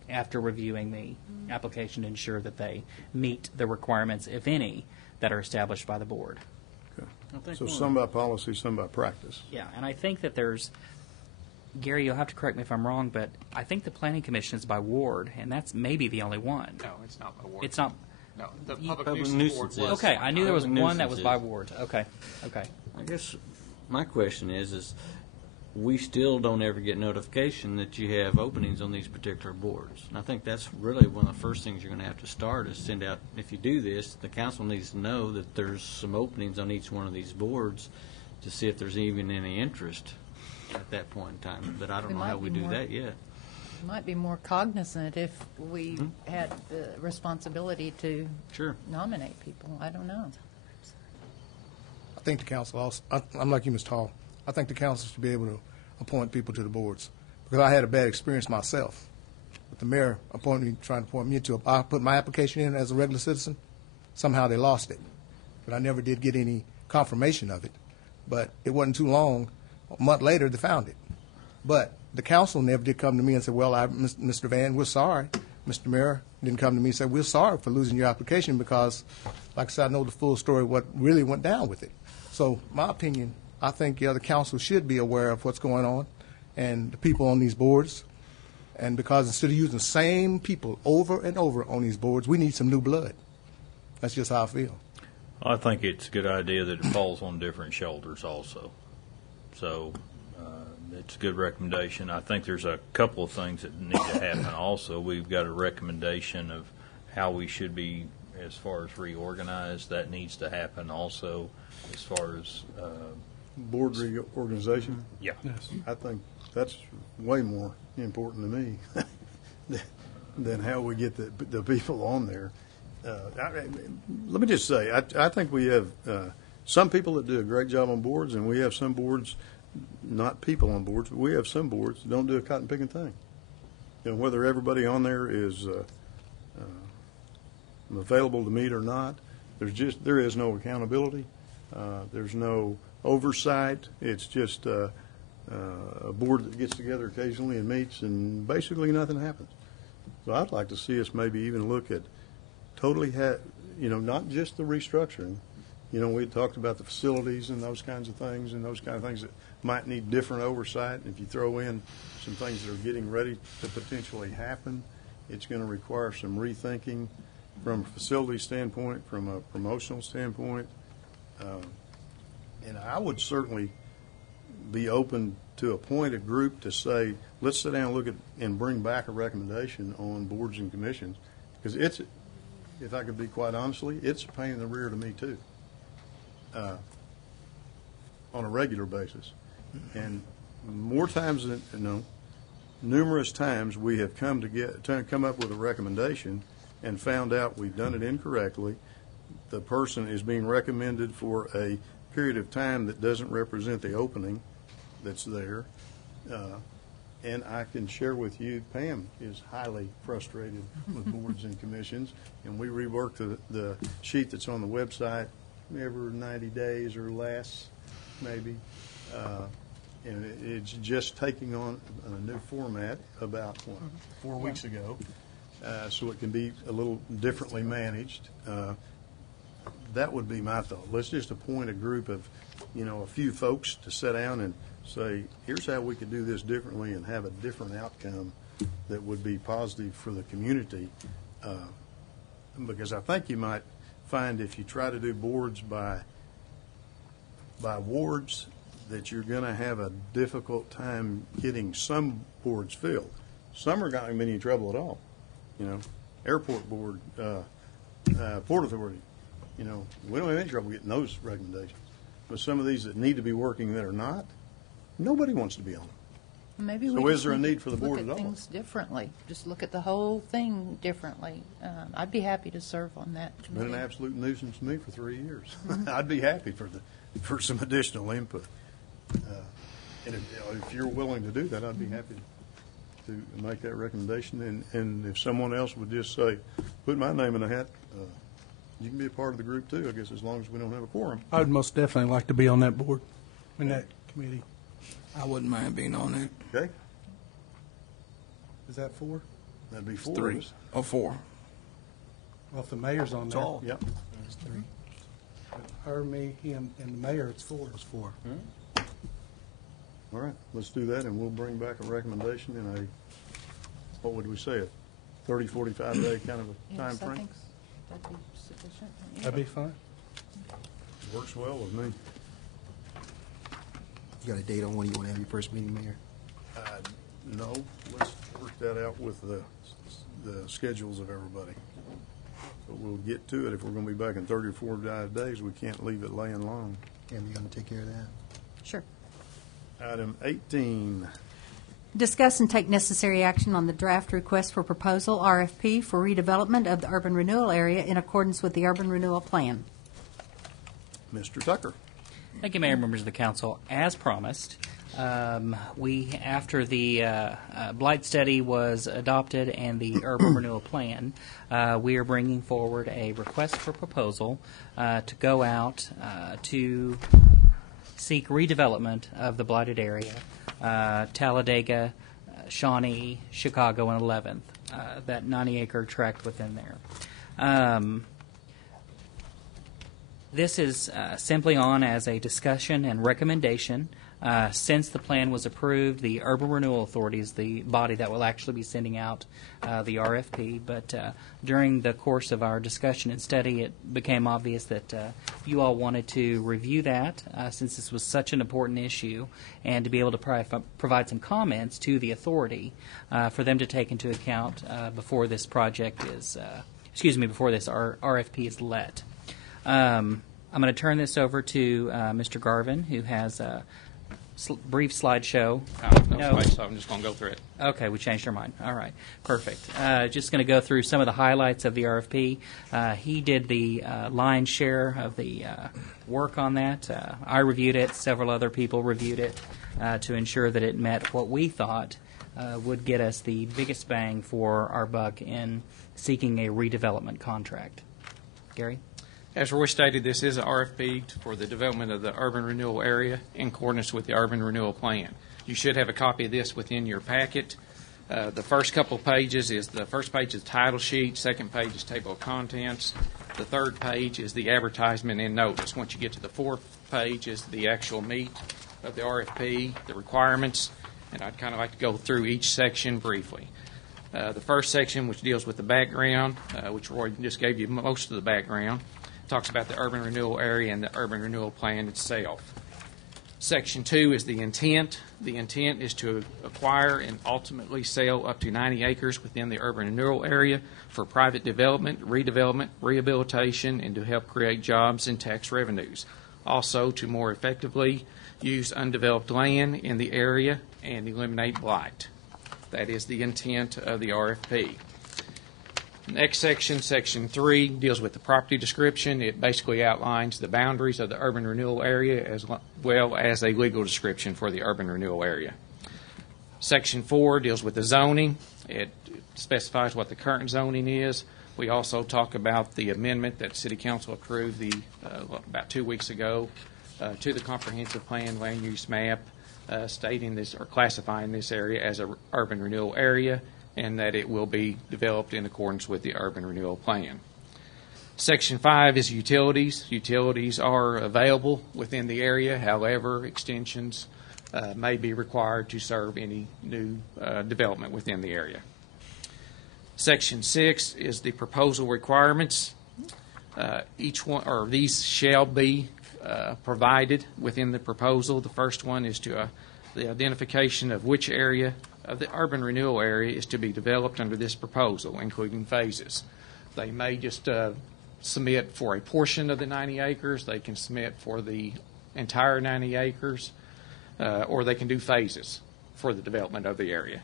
after reviewing the application to ensure that they meet the requirements, if any, that are established by the board. So some by policy, some by practice. Yeah, and I think that there's, Gary, you'll have to correct me if I'm wrong, but I think the planning commission is by ward, and that's maybe the only one. No, it's not by ward. It's not. No, the Public public nuisance board was. Okay, I knew there was Public one that was by nuisance ward. Okay. I guess my question is we still don't ever get notification that you have openings on these particular boards. And I think that's really one of the first things you're going to have to start is send out, if you do this, the council needs to know that there's some openings on each one of these boards to see if there's even any interest at that point in time. But I don't know how we do that yet. Might be more cognizant if we had the responsibility to nominate people. I don't know. I think the council also, I'm like you, Mr. Hall. I think the council should be able to appoint people to the boards, because I had a bad experience myself with the mayor trying to appoint me to. I put my application in as a regular citizen. Somehow they lost it, but I never did get any confirmation of it. But it wasn't too long. A month later, they found it. But the council never did come to me and say, well, Mr. Van, we're sorry. Mr. Mayor didn't come to me and say, we're sorry for losing your application, because, like I said, I know the full story of what really went down with it. So my opinion, I think the council should be aware of what's going on and the people on these boards. And because instead of using the same people over and over on these boards, we need some new blood. That's just how I feel. I think it's a good idea that it falls on different shoulders also. So it's a good recommendation. I think there's a couple of things that need to happen also. We've got a recommendation of how we should be as far as reorganized. That needs to happen also as far as board reorganization? Yeah. Yes. I think that's way more important to me than how we get the people on there. Let me just say, I think we have some people that do a great job on boards, and we have some boards, not people on boards, but we have some boards that don't do a cotton picking thing. And whether everybody on there is available to meet or not, there is no accountability. There's no oversight. It's just a board that gets together occasionally and meets, and basically nothing happens. So I'd like to see us maybe even look at totally, not just the restructuring. We had talked about the facilities and those kinds of things that might need different oversight. If you throw in some things that are getting ready to potentially happen, it's going to require some rethinking from a facility standpoint, from a promotional standpoint. And I would certainly be open to appoint a group to say, let's sit down and look at and bring back a recommendation on boards and commissions. Because it's, if I could be quite honestly, it's a pain in the rear to me too, on a regular basis. And more times than, numerous times we have come up with a recommendation and found out we've done it incorrectly. The person is being recommended for a period of time that doesn't represent the opening that's there. And I can share with you, Pam is highly frustrated with boards and commissions, and we rework the sheet that's on the website every 90 days or less, maybe. And it's just taking on a new format about 4 weeks ago, so it can be a little differently managed. That would be my thought. Let's just appoint a group of, a few folks to sit down and say, here's how we could do this differently and have a different outcome that would be positive for the community. Because I think you might find if you try to do boards by wards, that you're going to have a difficult time getting some boards filled. Some are not going to be in trouble at all. Airport Board, Port Authority. We don't have any trouble getting those recommendations. But some of these that need to be working that are not, nobody wants to be on them. Maybe So we is just there a need need for the board look at all? things differently. Just look at the whole thing differently. I'd be happy to serve on that It's been committee. an absolute nuisance to me for 3 years. I'd be happy for some additional input. And if you're willing to do that, I'd be happy to make that recommendation. And if someone else would just say, put my name in the hat, you can be a part of the group too, I guess, as long as we don't have a quorum. I would most definitely like to be on that board, in that committee. I wouldn't mind being on it. Okay? Is that 4? That'd be 4 3 of us. or 4. Well, if the mayor's on there. Yep. It's 3. Her, me, him, and the mayor, it's 4. It's 4. All right, let's do that, and we'll bring back a recommendation in a, what would we say, a 30, 45-day kind of a Yes, time I frame? think that'd be sufficient. That'd be fine. Works well with me. You got a date on when you want to have your first meeting, Mayor? No, let's work that out with the schedules of everybody. But we'll get to it. If we're going to be back in 30 or 45 days, we can't leave it laying long. Cam, you going to take care of that? Sure. Item 18. Discuss and take necessary action on the draft request for proposal, RFP, for redevelopment of the urban renewal area in accordance with the urban renewal plan. Mr. Tucker. Thank you, Mayor and members of the council. As promised, after the blight study was adopted and the urban renewal plan, we are bringing forward a request for proposal to go out to seek redevelopment of the blighted area, Talladega, Shawnee, Chicago, and 11th, that 90-acre tract within there. This is simply on as a discussion and recommendation. Since the plan was approved, the Urban Renewal Authority is the body that will actually be sending out the RFP. But during the course of our discussion and study, it became obvious that you all wanted to review that since this was such an important issue, and to be able to provide some comments to the authority for them to take into account before this project is, before this RFP is let. I'm going to turn this over to Mr. Garvin, who has a brief slideshow. No, so I'm just going to go through it. Okay, we changed our mind. All right, perfect. Just going to go through some of the highlights of the RFP. He did the lion's share of the work on that. I reviewed it. Several other people reviewed it to ensure that it met what we thought would get us the biggest bang for our buck in seeking a redevelopment contract. Gary? As Roy stated, this is an RFP for the development of the urban renewal area in accordance with the urban renewal plan. You should have a copy of this within your packet. The first couple pages is the first page is the title sheet, second page is table of contents, the third page is the advertisement and notice. Once you get to the fourth page is the actual meat of the RFP, the requirements, and I'd kind of like to go through each section briefly. The first section, which deals with the background, which Roy just gave you most of the background, talks about the urban renewal area and the urban renewal plan itself. Section 2 is the intent. The intent is to acquire and ultimately sell up to 90 acres within the urban renewal area for private development, redevelopment, rehabilitation, and to help create jobs and tax revenues. Also, to more effectively use undeveloped land in the area and eliminate blight. That is the intent of the RFP. Next section, Section 3, deals with the property description. It basically outlines the boundaries of the urban renewal area as well as a legal description for the urban renewal area. Section 4 deals with the zoning. It specifies what the current zoning is. We also talk about the amendment that City Council approved about 2 weeks ago to the comprehensive plan land use map, stating this or classifying this area as an urban renewal area, and that it will be developed in accordance with the urban renewal plan. Section 5 is utilities. Utilities are available within the area. However, extensions may be required to serve any new development within the area. Section 6 is the proposal requirements. Each one, or these shall be provided within the proposal. The first one is to the identification of which area of the urban renewal area is to be developed under this proposal, including phases. They may just submit for a portion of the 90 acres. They can submit for the entire 90 acres, or they can do phases for the development of the area.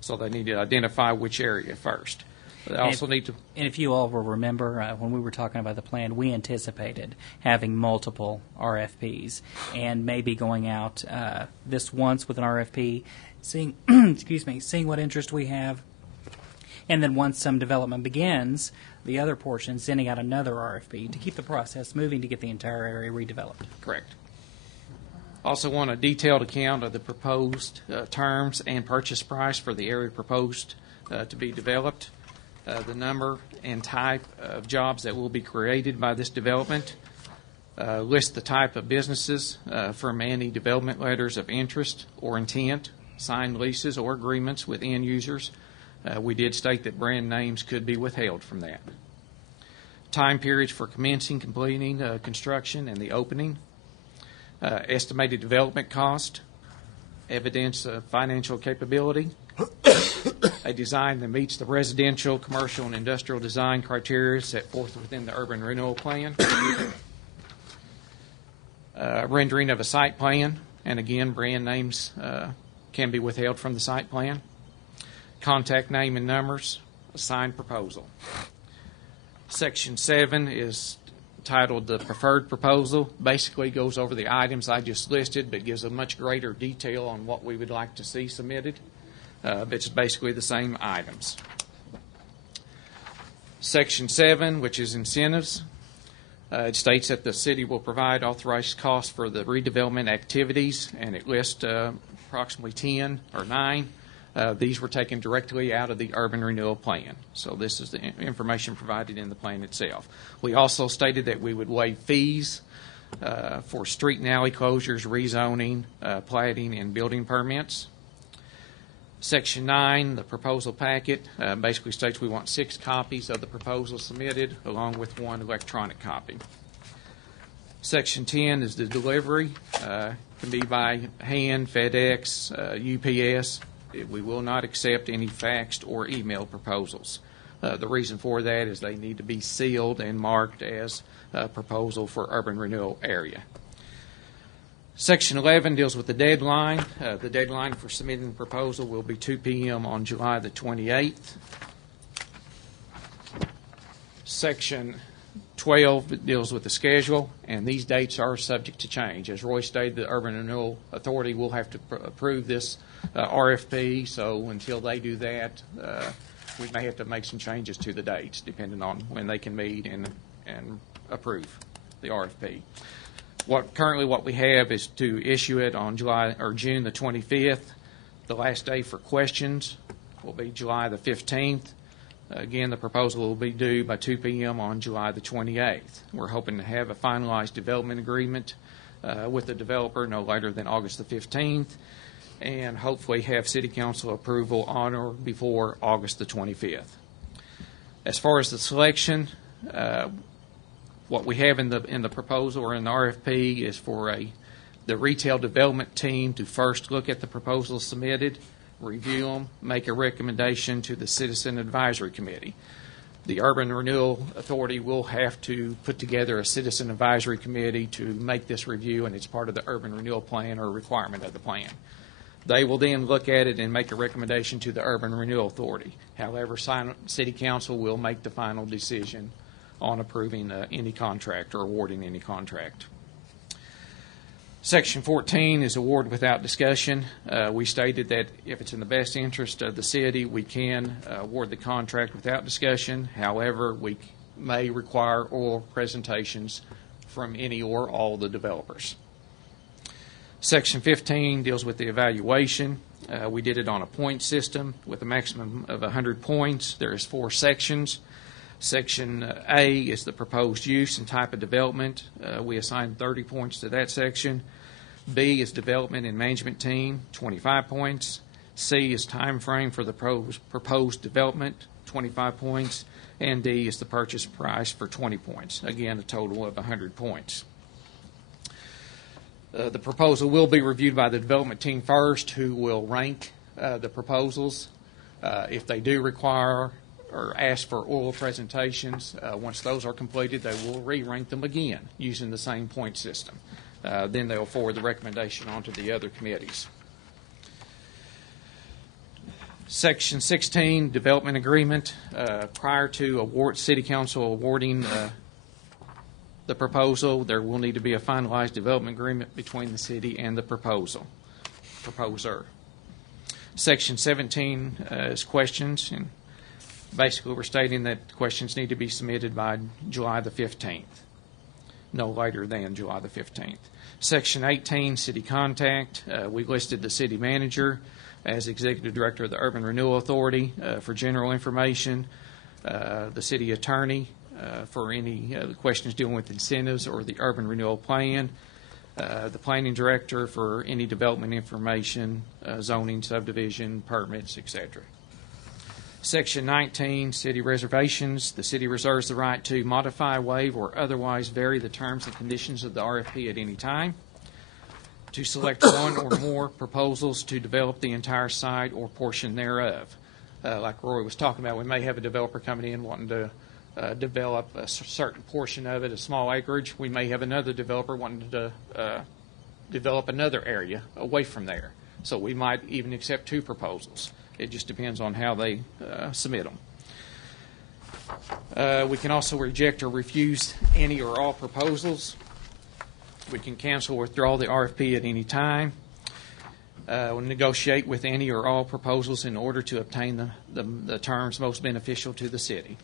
So they need to identify which area first. They also need to. And if you all will remember, when we were talking about the plan, we anticipated having multiple RFPs and maybe going out this once with an RFP, seeing seeing what interest we have, and then once some development begins, the other portion sending out another RFP to keep the process moving to get the entire area redeveloped. Correct. Also want a detailed account of the proposed terms and purchase price for the area proposed to be developed, the number and type of jobs that will be created by this development, list the type of businesses from any development letters of interest or intent, signed leases or agreements with end users. We did state that brand names could be withheld from that. Time periods for commencing, completing construction, and the opening. Estimated development cost, evidence of financial capability, a design that meets the residential, commercial, and industrial design criteria set forth within the urban renewal plan, rendering of a site plan, and again, brand names can be withheld from the site plan, contact name and numbers, a signed proposal. Section 7 is titled the preferred proposal. Basically goes over the items I just listed, but gives a much greater detail on what we would like to see submitted. But it's basically the same items. Section 7, which is incentives, it states that the city will provide authorized costs for the redevelopment activities, and it lists approximately 10 or 9. These were taken directly out of the urban renewal plan. So this is the information provided in the plan itself. We also stated that we would waive fees for street and alley closures, rezoning, platting, and building permits. Section 9, the proposal packet, basically states we want 6 copies of the proposal submitted along with 1 electronic copy. Section 10 is the delivery. Can be by hand, FedEx, UPS. We will not accept any faxed or emailed proposals. The reason for that is they need to be sealed and marked as a proposal for urban renewal area. Section 11 deals with the deadline. The deadline for submitting the proposal will be 2 p.m. on July the 28th. Section 12 deals with the schedule, and these dates are subject to change. As Roy stated, the Urban Renewal Authority will have to approve this RFP, so until they do that, we may have to make some changes to the dates depending on when they can meet and approve the RFP. What we have is to issue it on June the 25th. The last day for questions will be July the 15th. Again, the proposal will be due by 2 p.m. on July the 28th. We're hoping to have a finalized development agreement with the developer no later than August the 15th, and hopefully have City Council approval on or before August the 25th. As far as the selection, what we have in the proposal or in the RFP is for the retail development team to first look at the proposals submitted, review them, make a recommendation to the Citizen Advisory Committee. The Urban Renewal Authority will have to put together a Citizen Advisory Committee to make this review, and it's part of the Urban Renewal Plan or requirement of the plan. They will then look at it and make a recommendation to the Urban Renewal Authority. However, City Council will make the final decision on approving any contract or awarding any contract. Section 14 is award without discussion. We stated that if it's in the best interest of the city, we can award the contract without discussion. However, we may require oral presentations from any or all the developers. Section 15 deals with the evaluation. We did it on a point system with a maximum of 100 points. There is 4 sections. Section A is the proposed use and type of development. We assigned 30 points to that section. B is development and management team, 25 points. C is time frame for the proposed development, 25 points. And D is the purchase price for 20 points. Again, a total of 100 points. The proposal will be reviewed by the development team first, who will rank the proposals. If they do require or ask for oral presentations, once those are completed, they will re-rank them again using the same point system. Then they'll forward the recommendation on to the other committees. Section 16, development agreement. Prior to City Council awarding the proposal, there will need to be a finalized development agreement between the city and the proposer. Section 17 is questions, and basically we're stating that questions need to be submitted by July the 15th, no later than July the 15th. Section 18, city contact. We listed the city manager as executive director of the Urban Renewal Authority for general information, the city attorney for any questions dealing with incentives or the urban renewal plan, the planning director for any development information, zoning, subdivision, permits, etc. Section 19, city reservations. The city reserves the right to modify, waive, or otherwise vary the terms and conditions of the RFP at any time, to select one or more proposals to develop the entire site or portion thereof. Like Roy was talking about, we may have a developer coming in wanting to develop a certain portion of it, a small acreage. We may have another developer wanting to develop another area away from there. So we might even accept two proposals. It just depends on how they submit them. We can also reject or refuse any or all proposals. We can cancel or withdraw the RFP at any time. We'll negotiate with any or all proposals in order to obtain the terms most beneficial to the city.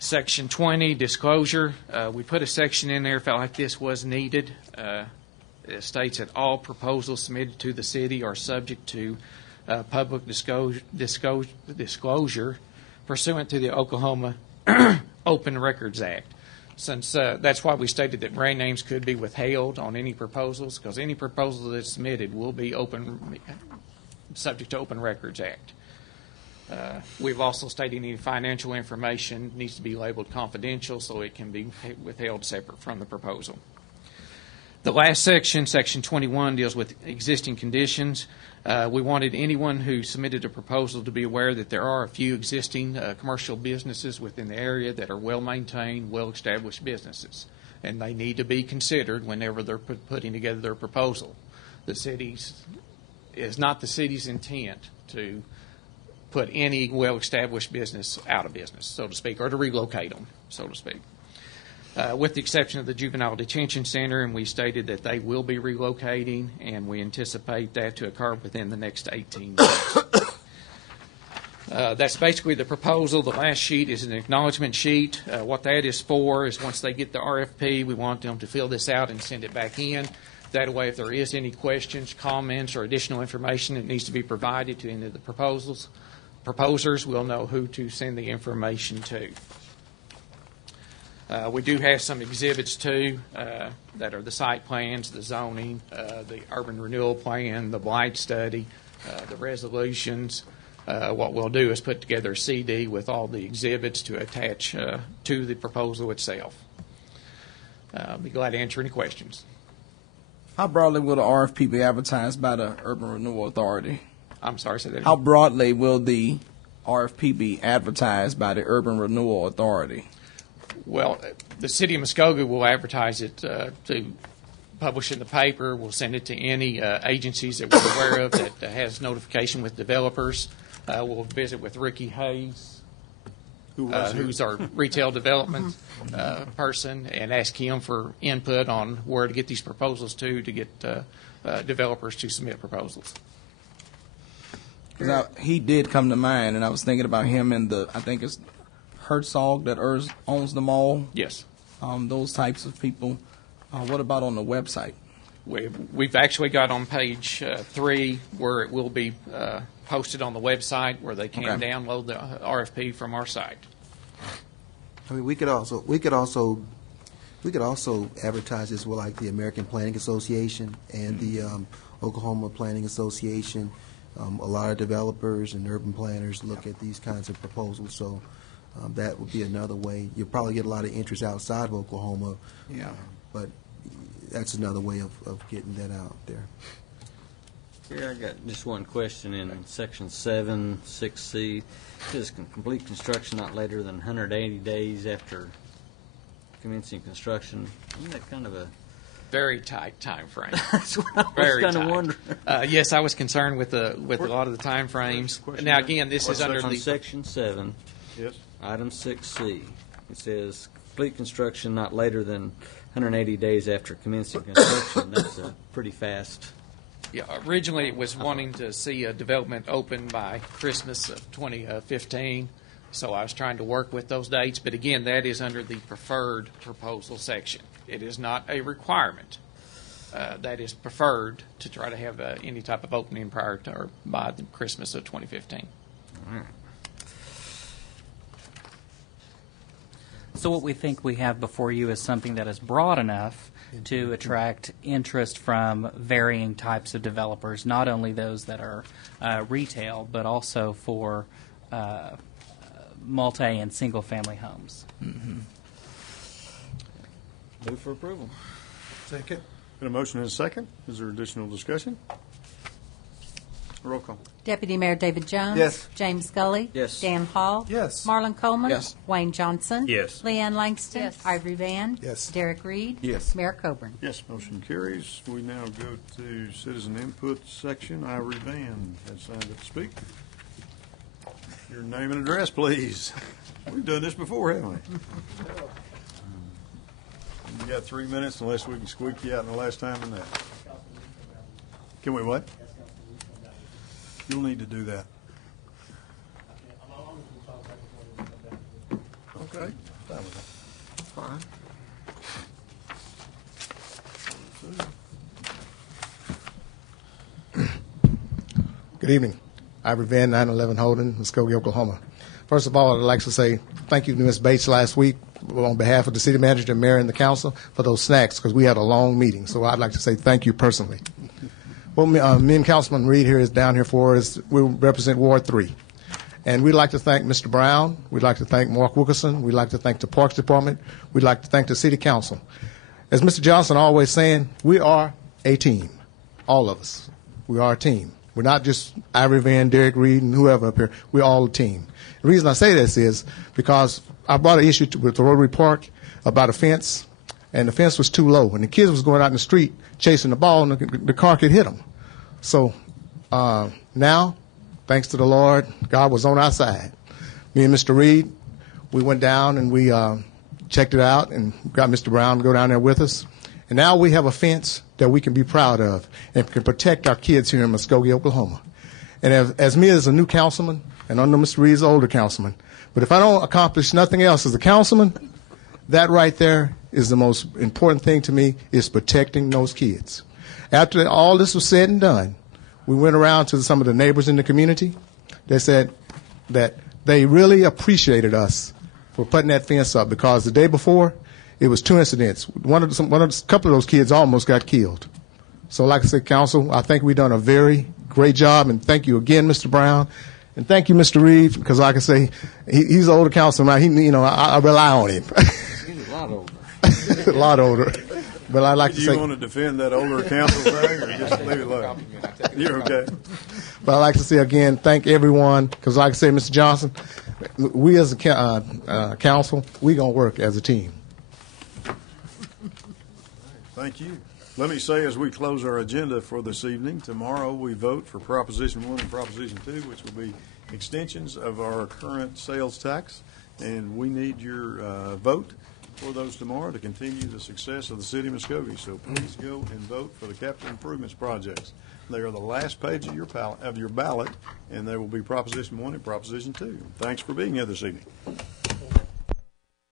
Section 20, disclosure. We put a section in there, felt like this was needed. It states that all proposals submitted to the city are subject to public disclosure pursuant to the Oklahoma Open Records Act. Since that's why we stated that brand names could be withheld on any proposals, because any proposal that's submitted will be subject to Open Records Act. We've also stated any financial information needs to be labeled confidential, so it can be withheld separate from the proposal. The last section, Section 21, deals with existing conditions. We wanted anyone who submitted a proposal to be aware that there are a few existing commercial businesses within the area that are well-maintained, well-established businesses, and they need to be considered whenever they're putting together their proposal. It's not the city's intent to put any well-established business out of business, so to speak, or to relocate them, so to speak. With the exception of the Juvenile Detention Center, and we stated that they will be relocating, and we anticipate that to occur within the next 18 months. That's basically the proposal. The last sheet is an acknowledgement sheet. What that is for is once they get the RFP, we want them to fill this out and send it back in. That way, if there is any questions, comments, or additional information that needs to be provided to any of the proposers, we'll know who to send the information to. We do have some exhibits, too, that are the site plans, the zoning, the urban renewal plan, the blight study, the resolutions. What we'll do is put together a CD with all the exhibits to attach to the proposal itself. I'll be glad to answer any questions. How broadly will the RFP be advertised by the Urban Renewal Authority? I'm sorry, say that again. How broadly will the RFP be advertised by the Urban Renewal Authority? Well, the city of Muskogee will advertise it to publish in the paper. We'll send it to any agencies that we're aware of that has notification with developers. We'll visit with Ricky Hayes, who's our retail development person, and ask him for input on where to get these proposals to get developers to submit proposals. He did come to mind, and I was thinking about him and I think it's Herzog that owns the mall. Yes. Those types of people. What about on the website? We've actually got on page 3 where it will be posted on the website where they can download the RFP from our site. I mean, we could also advertise this with like the American Planning Association and the Oklahoma Planning Association. A lot of developers and urban planners look at these kinds of proposals, so that would be another way. You'll probably get a lot of interest outside of Oklahoma. Yeah. But that's another way of getting that out there. Here, I got just one question in section 7, 6C. It says complete construction not later than 180 days after commencing construction. Isn't that kind of a very tight time frame? That's what I was Very kind of tight. wondering. Yes, I was concerned with a lot of the time frames. Now, again, this is under On the section 7, Yes. item 6C. It says complete construction not later than 180 days after commencing construction. That's a pretty fast. Yeah, originally it was wanting to see a development open by Christmas of 2015, so I was trying to work with those dates. But again, that is under the preferred proposal section. It is not a requirement. That is preferred to try to have any type of opening prior to or by the Christmas of 2015. All right. So what we think we have before you is something that is broad enough to attract interest from varying types of developers, not only those that are retail, but also for multi- and single-family homes. Move for approval. Second. Been a motion and a second. Is there additional discussion? Roll call. Deputy Mayor David Jones. Yes. James Scully. Yes. Dan Hall. Yes. Marlon Coleman. Yes. Wayne Johnson. Yes. Leanne Langston. Yes. Ivory Van. Yes. Derek Reed. Yes. Mayor Coburn. Yes, motion carries. We now go to citizen input section. Ivory Van has signed up to speak. Your name and address, please. We've done this before, haven't we? You got 3 minutes unless we can squeak you out in the last time in that. Can we what? You'll need to do that. Okay. Fine with that. Fine. Good evening. Ivory Van, 911 Holden, Muskogee, Oklahoma. First of all, I'd like to say thank you to Ms. Bates last week on behalf of the city manager, mayor, and the council for those snacks because we had a long meeting. So I'd like to say thank you personally. What me and Councilman Reed here is down here for is we represent Ward 3. And we'd like to thank Mr. Brown. We'd like to thank Mark Wilkerson. We'd like to thank the Parks Department. We'd like to thank the City Council. As Mr. Johnson always saying, we are a team. All of us. We are a team. We're not just Ivory Van, Derek Reed, and whoever up here. We're all a team. The reason I say this is because I brought an issue with the Rotary Park about a fence, and the fence was too low, and the kids was going out in the street chasing the ball, and the car could hit them. So now, thanks to the Lord, God was on our side. Me and Mr. Reed, we went down and we checked it out and got Mr. Brown to go down there with us. And now we have a fence that we can be proud of and can protect our kids here in Muskogee, Oklahoma. And as me as a new councilman, and I know Mr. Reed's an older councilman, but if I don't accomplish nothing else as a councilman, that right there is the most important thing to me, is protecting those kids. After all this was said and done, we went around to some of the neighbors in the community. They said that they really appreciated us for putting that fence up because the day before, it was 2 incidents. A couple of those kids almost got killed. So like I said, Council, I think we've done a very great job, and thank you again, Mr. Brown. And thank you, Mr. Reed, because like I say, he's an older councilman. I rely on him. He's a lot older. A lot older. But I'd like to say, you want to defend that older council thing, or just leave it alone? You're okay. But I'd like to say again, thank everyone, because like I say, Mr. Johnson, we as a council, we're going to work as a team. Thank you. Let me say as we close our agenda for this evening, tomorrow we vote for Proposition 1 and Proposition 2, which will be extensions of our current sales tax, and we need your vote for those tomorrow to continue the success of the city of Muskogee. So please go and vote for the capital improvements projects. They are the last page of your ballot, and they will be Proposition 1 and Proposition 2. Thanks for being here this evening.